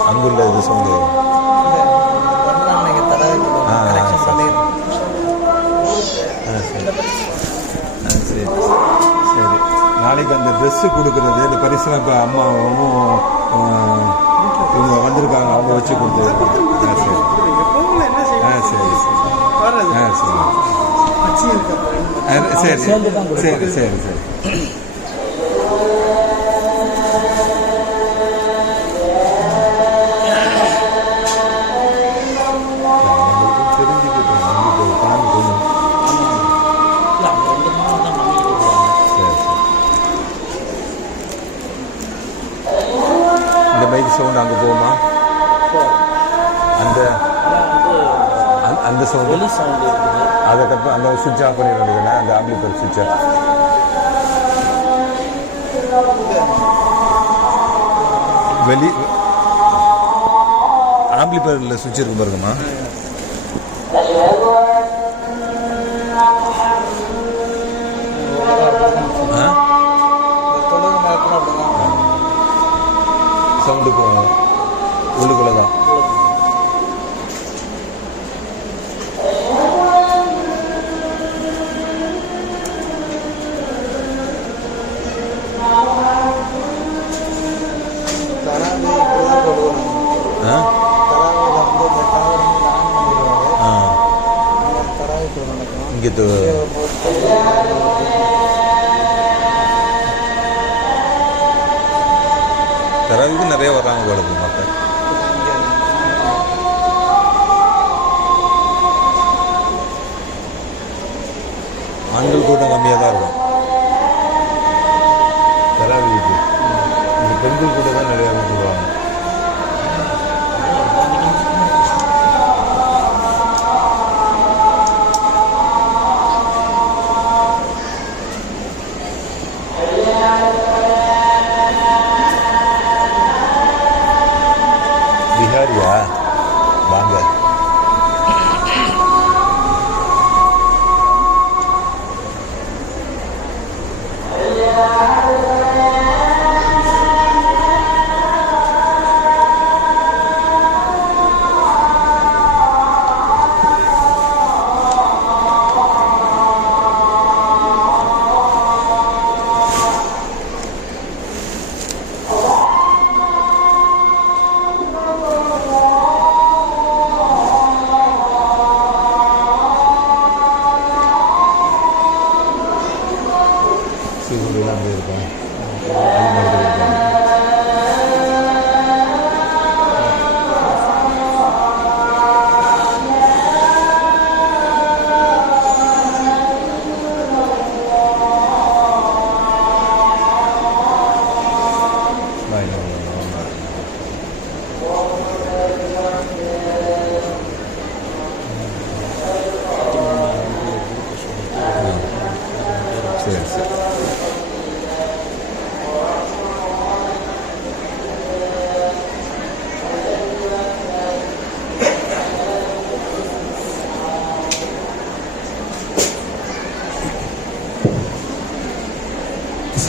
அங்குள்ள இது சொல்லு சரி. நாளைக்கு அந்த ட்ரெஸ்ஸு கொடுக்கறது இந்த பரிசுலாம் இப்போ அம்மாவும் இவங்க வந்திருக்காங்க, அவங்க வச்சு கொடுத்து சரி. சரி சரி சரி சரி சரி. இந்த பைக் சவுண்ட் அங்கே போகுமா? அந்த அந்த சவுண்ட் அதை கட் அந்த சுவிட்ச் ஆஃப் பண்ணிடுறதுல அந்த ஆம்பிளிஃபையர் சுவிட்சை வெளி ஆம்பிளிஃபையரில் சுவிட்ச் இருக்கும் பாருங்கம்மா. சவுண்டு போகணும் உள்ளுக்குள்ளே தான். இங்கே தராவிக்கு நிறைய வர்றாங்க போடுது மக்கள். ஆண்கள் கூட்டம் கம்மியாக தான் இருக்கும் தராவிக்கு. இந்த பெண்கள் கூட்டம் தான் நிறையா சொல்லுவாங்க. பிஹாரியா வாங்க.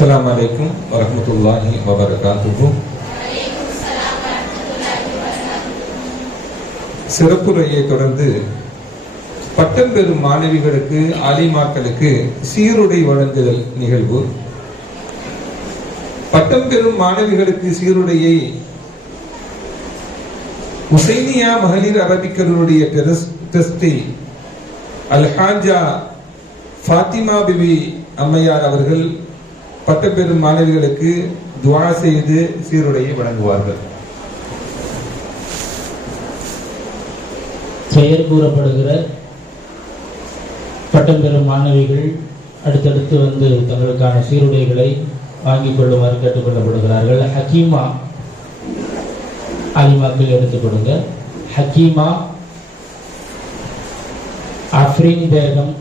அஸ்ஸலாமு அலைக்கும் வரஹ்மத்துல்லாஹி வபரகாத்துஹு. சிறப்புரையை தொடர்ந்து பட்டம் பெறும் மாணவிகளுக்கு ஆலிமாக்களுக்கு சீருடை வழங்குதல் நிகழ்வு. பட்டம் பெறும் மாணவிகளுக்கு சீருடையை ஹுசைனியா மகளிர் அரபிக்கருடைய ட்ரஸ்டி அல்ஹாஜா ஃபாத்திமா பிபி அம்மையார் அவர்கள் பட்டம் பெறும் மாணவிகளுக்கு துஆ செய்து சீருடையை வழங்குவார்கள். பெயர் கூறப்படுகிற பட்டம் பெறும் மாணவிகள் அடுத்தடுத்து வந்து தங்களுக்கான சீருடைகளை வாங்கிக் கொள்ளுமாறு கேட்டுக்கொள்ளப்படுகிறார்கள். ஹக்கீமா ஆலிமாக்கள் எடுத்துக் கொடுங்க. ஹக்கீமா அஃப்ரீன் பேகம்,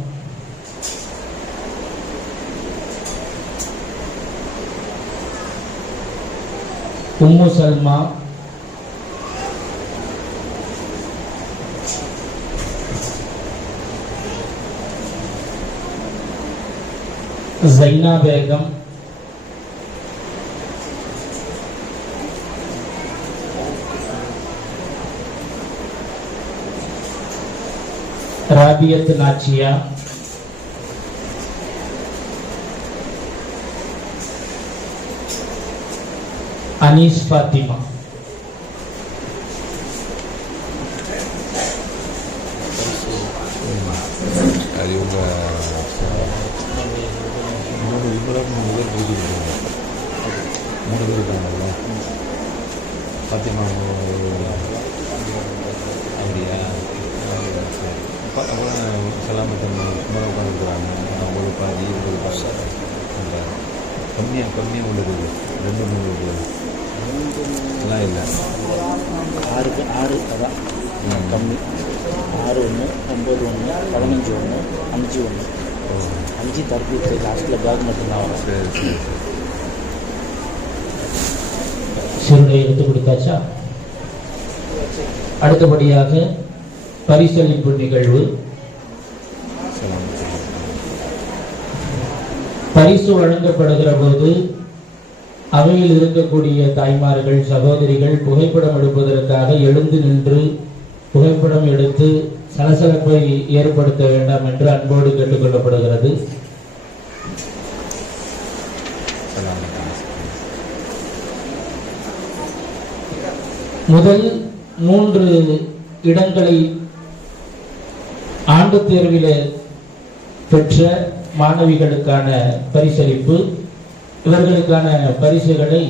உம்மு சல்மா, ज़ैना बेगम, राबियत नाचिया, अनीस फातिमा. பாத்திமா அப்படியா? சலாமத்தன் சும்மா உட்காந்துருக்குறாங்க. ஒரு பாதி ஒரு பாதி கம்மியாக உள்ளது. 2 3 உள்ளது எல்லாம் இல்லை. 6 அதான் கம்மி. 6 1 9 1 15 1 5 1 5 தரப்பு லாஸ்ட்டில் பேக் மட்டும்தான் வரும். சரி சரி சரி. சீருடை எடுத்து கொடுத்தாச்சா? அடுத்தபடியாக பரிசளிப்பு நிகழ்வு. பரிசு வழங்கப்படுகிற போது அவையில் இருக்கக்கூடிய தாய்மார்கள் சகோதரிகள் புகைப்படம் எடுப்பதற்காக எழுந்து நின்று புகைப்படம் எடுத்து சலசலப்பை ஏற்படுத்த வேண்டாம் என்று அன்போடு கேட்டுக்கொள்ளப்படுகிறது. முதல் 3 இடங்களை ஆண்டு தேர்வில் பெற்ற மாணவிகளுக்கான பரிசளிப்பு. இவர்களுக்கான பரிசுகளை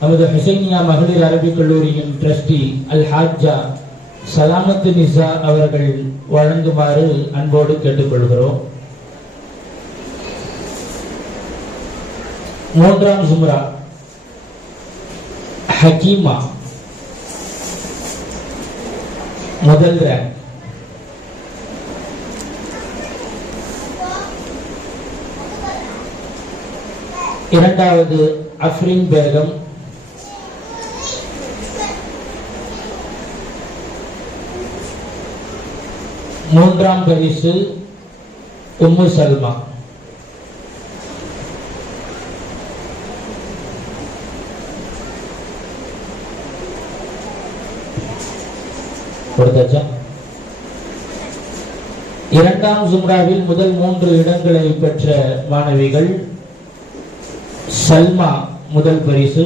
நமது ஹுசைனியா மகளிர் அரபிக் கல்லூரியின் ட்ரஸ்டி அல்ஹாஜா சலாமத்து நிசா அவர்கள் வழங்குமாறு அன்போடு கேட்டுக்கொள்கிறோம். 3ஆம் ஜும்ரா ஹக்கீமா முதல் ரேங்க். 2வது அஃப்ரீன் பேகம், 3ஆம் பரிசு உம்மு சல்மா. கொடுத்தாச்சா? 2ஆம் ஜும்ராவில் முதல் 3 இடங்களை பெற்ற மாணவிகள் சல்மா முதல் பரிசு,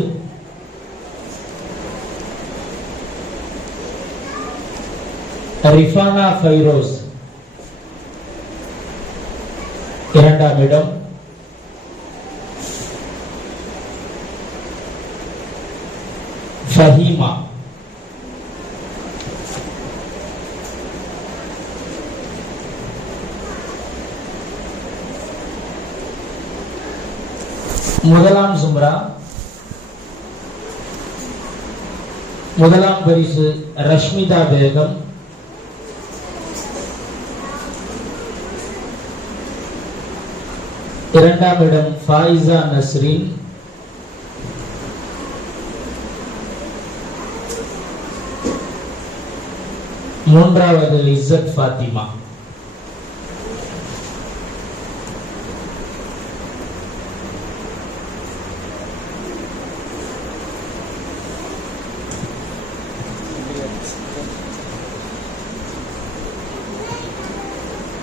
ரிஃபானா ஃபைரோஸ் 2ஆம் இடம், ஃபஹீமா முதலாம் சும்ரா முதலாம் பரிசு ரஷ்மிதா பேகம், 2ஆம் இடம் ஃபாயிசா நஸ்ரீன், 3வது இஸ்ஸத் ஃபாத்திமா.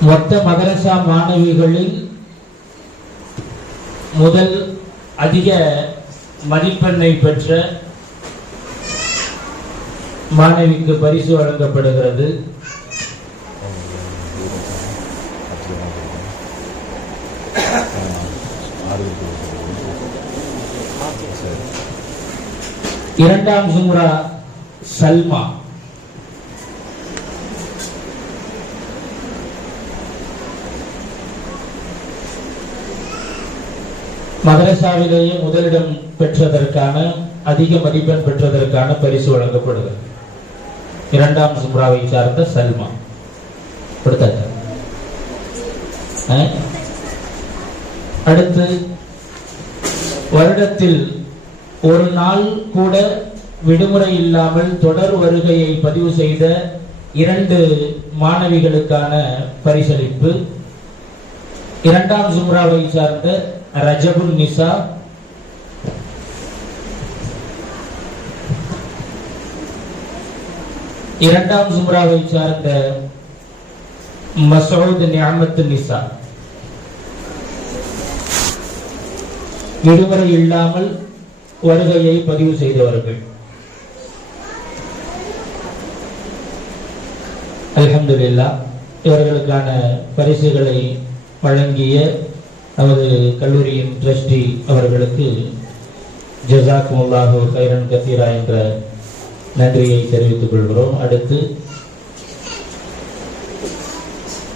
மொத்த மதரசா மாணவிகளில் முதல் அதிக மதிப்பெண்ணை பெற்ற மாணவிக்கு பரிசு வழங்கப்படுகிறது. இரண்டாம் ஜும்ரா சல்மா. மதரசாவிலேயே முதலிடம் பெற்றதற்கான அதிக மதிப்பெண் பெற்றதற்கான பரிசு வழங்கப்படுகிறது. இரண்டாம் ஜும்ராவை சார்ந்த சல்மா கொடுத்தாங்க. அடுத்து வருடத்தில் ஒரு நாள் கூட விடுமுறை இல்லாமல் தொடர் வருகையை பதிவு செய்த 2 மாணவிகளுக்கான பரிசளிப்பு. இரண்டாம் ஜும்ராவை சார்ந்த ரஜபுல் நிசா, இரண்டாம் ஜும்ராவை சார்ந்த மசூத் நிஅமத் நிசா. விடுமுறை இல்லாமல் வருகையை பதிவு செய்தவர்கள். அல்ஹம்துலில்லாஹ். இவர்களுக்கான பரிசுகளை வழங்கிய நமது கல்லூரியின் ட்ரஸ்டி அவர்களுக்கு ஜஸாக்குமுல்லாஹு கைரன் கத்தீரா என்ற நன்றியை தெரிவித்துக் கொள்கிறோம். அடுத்து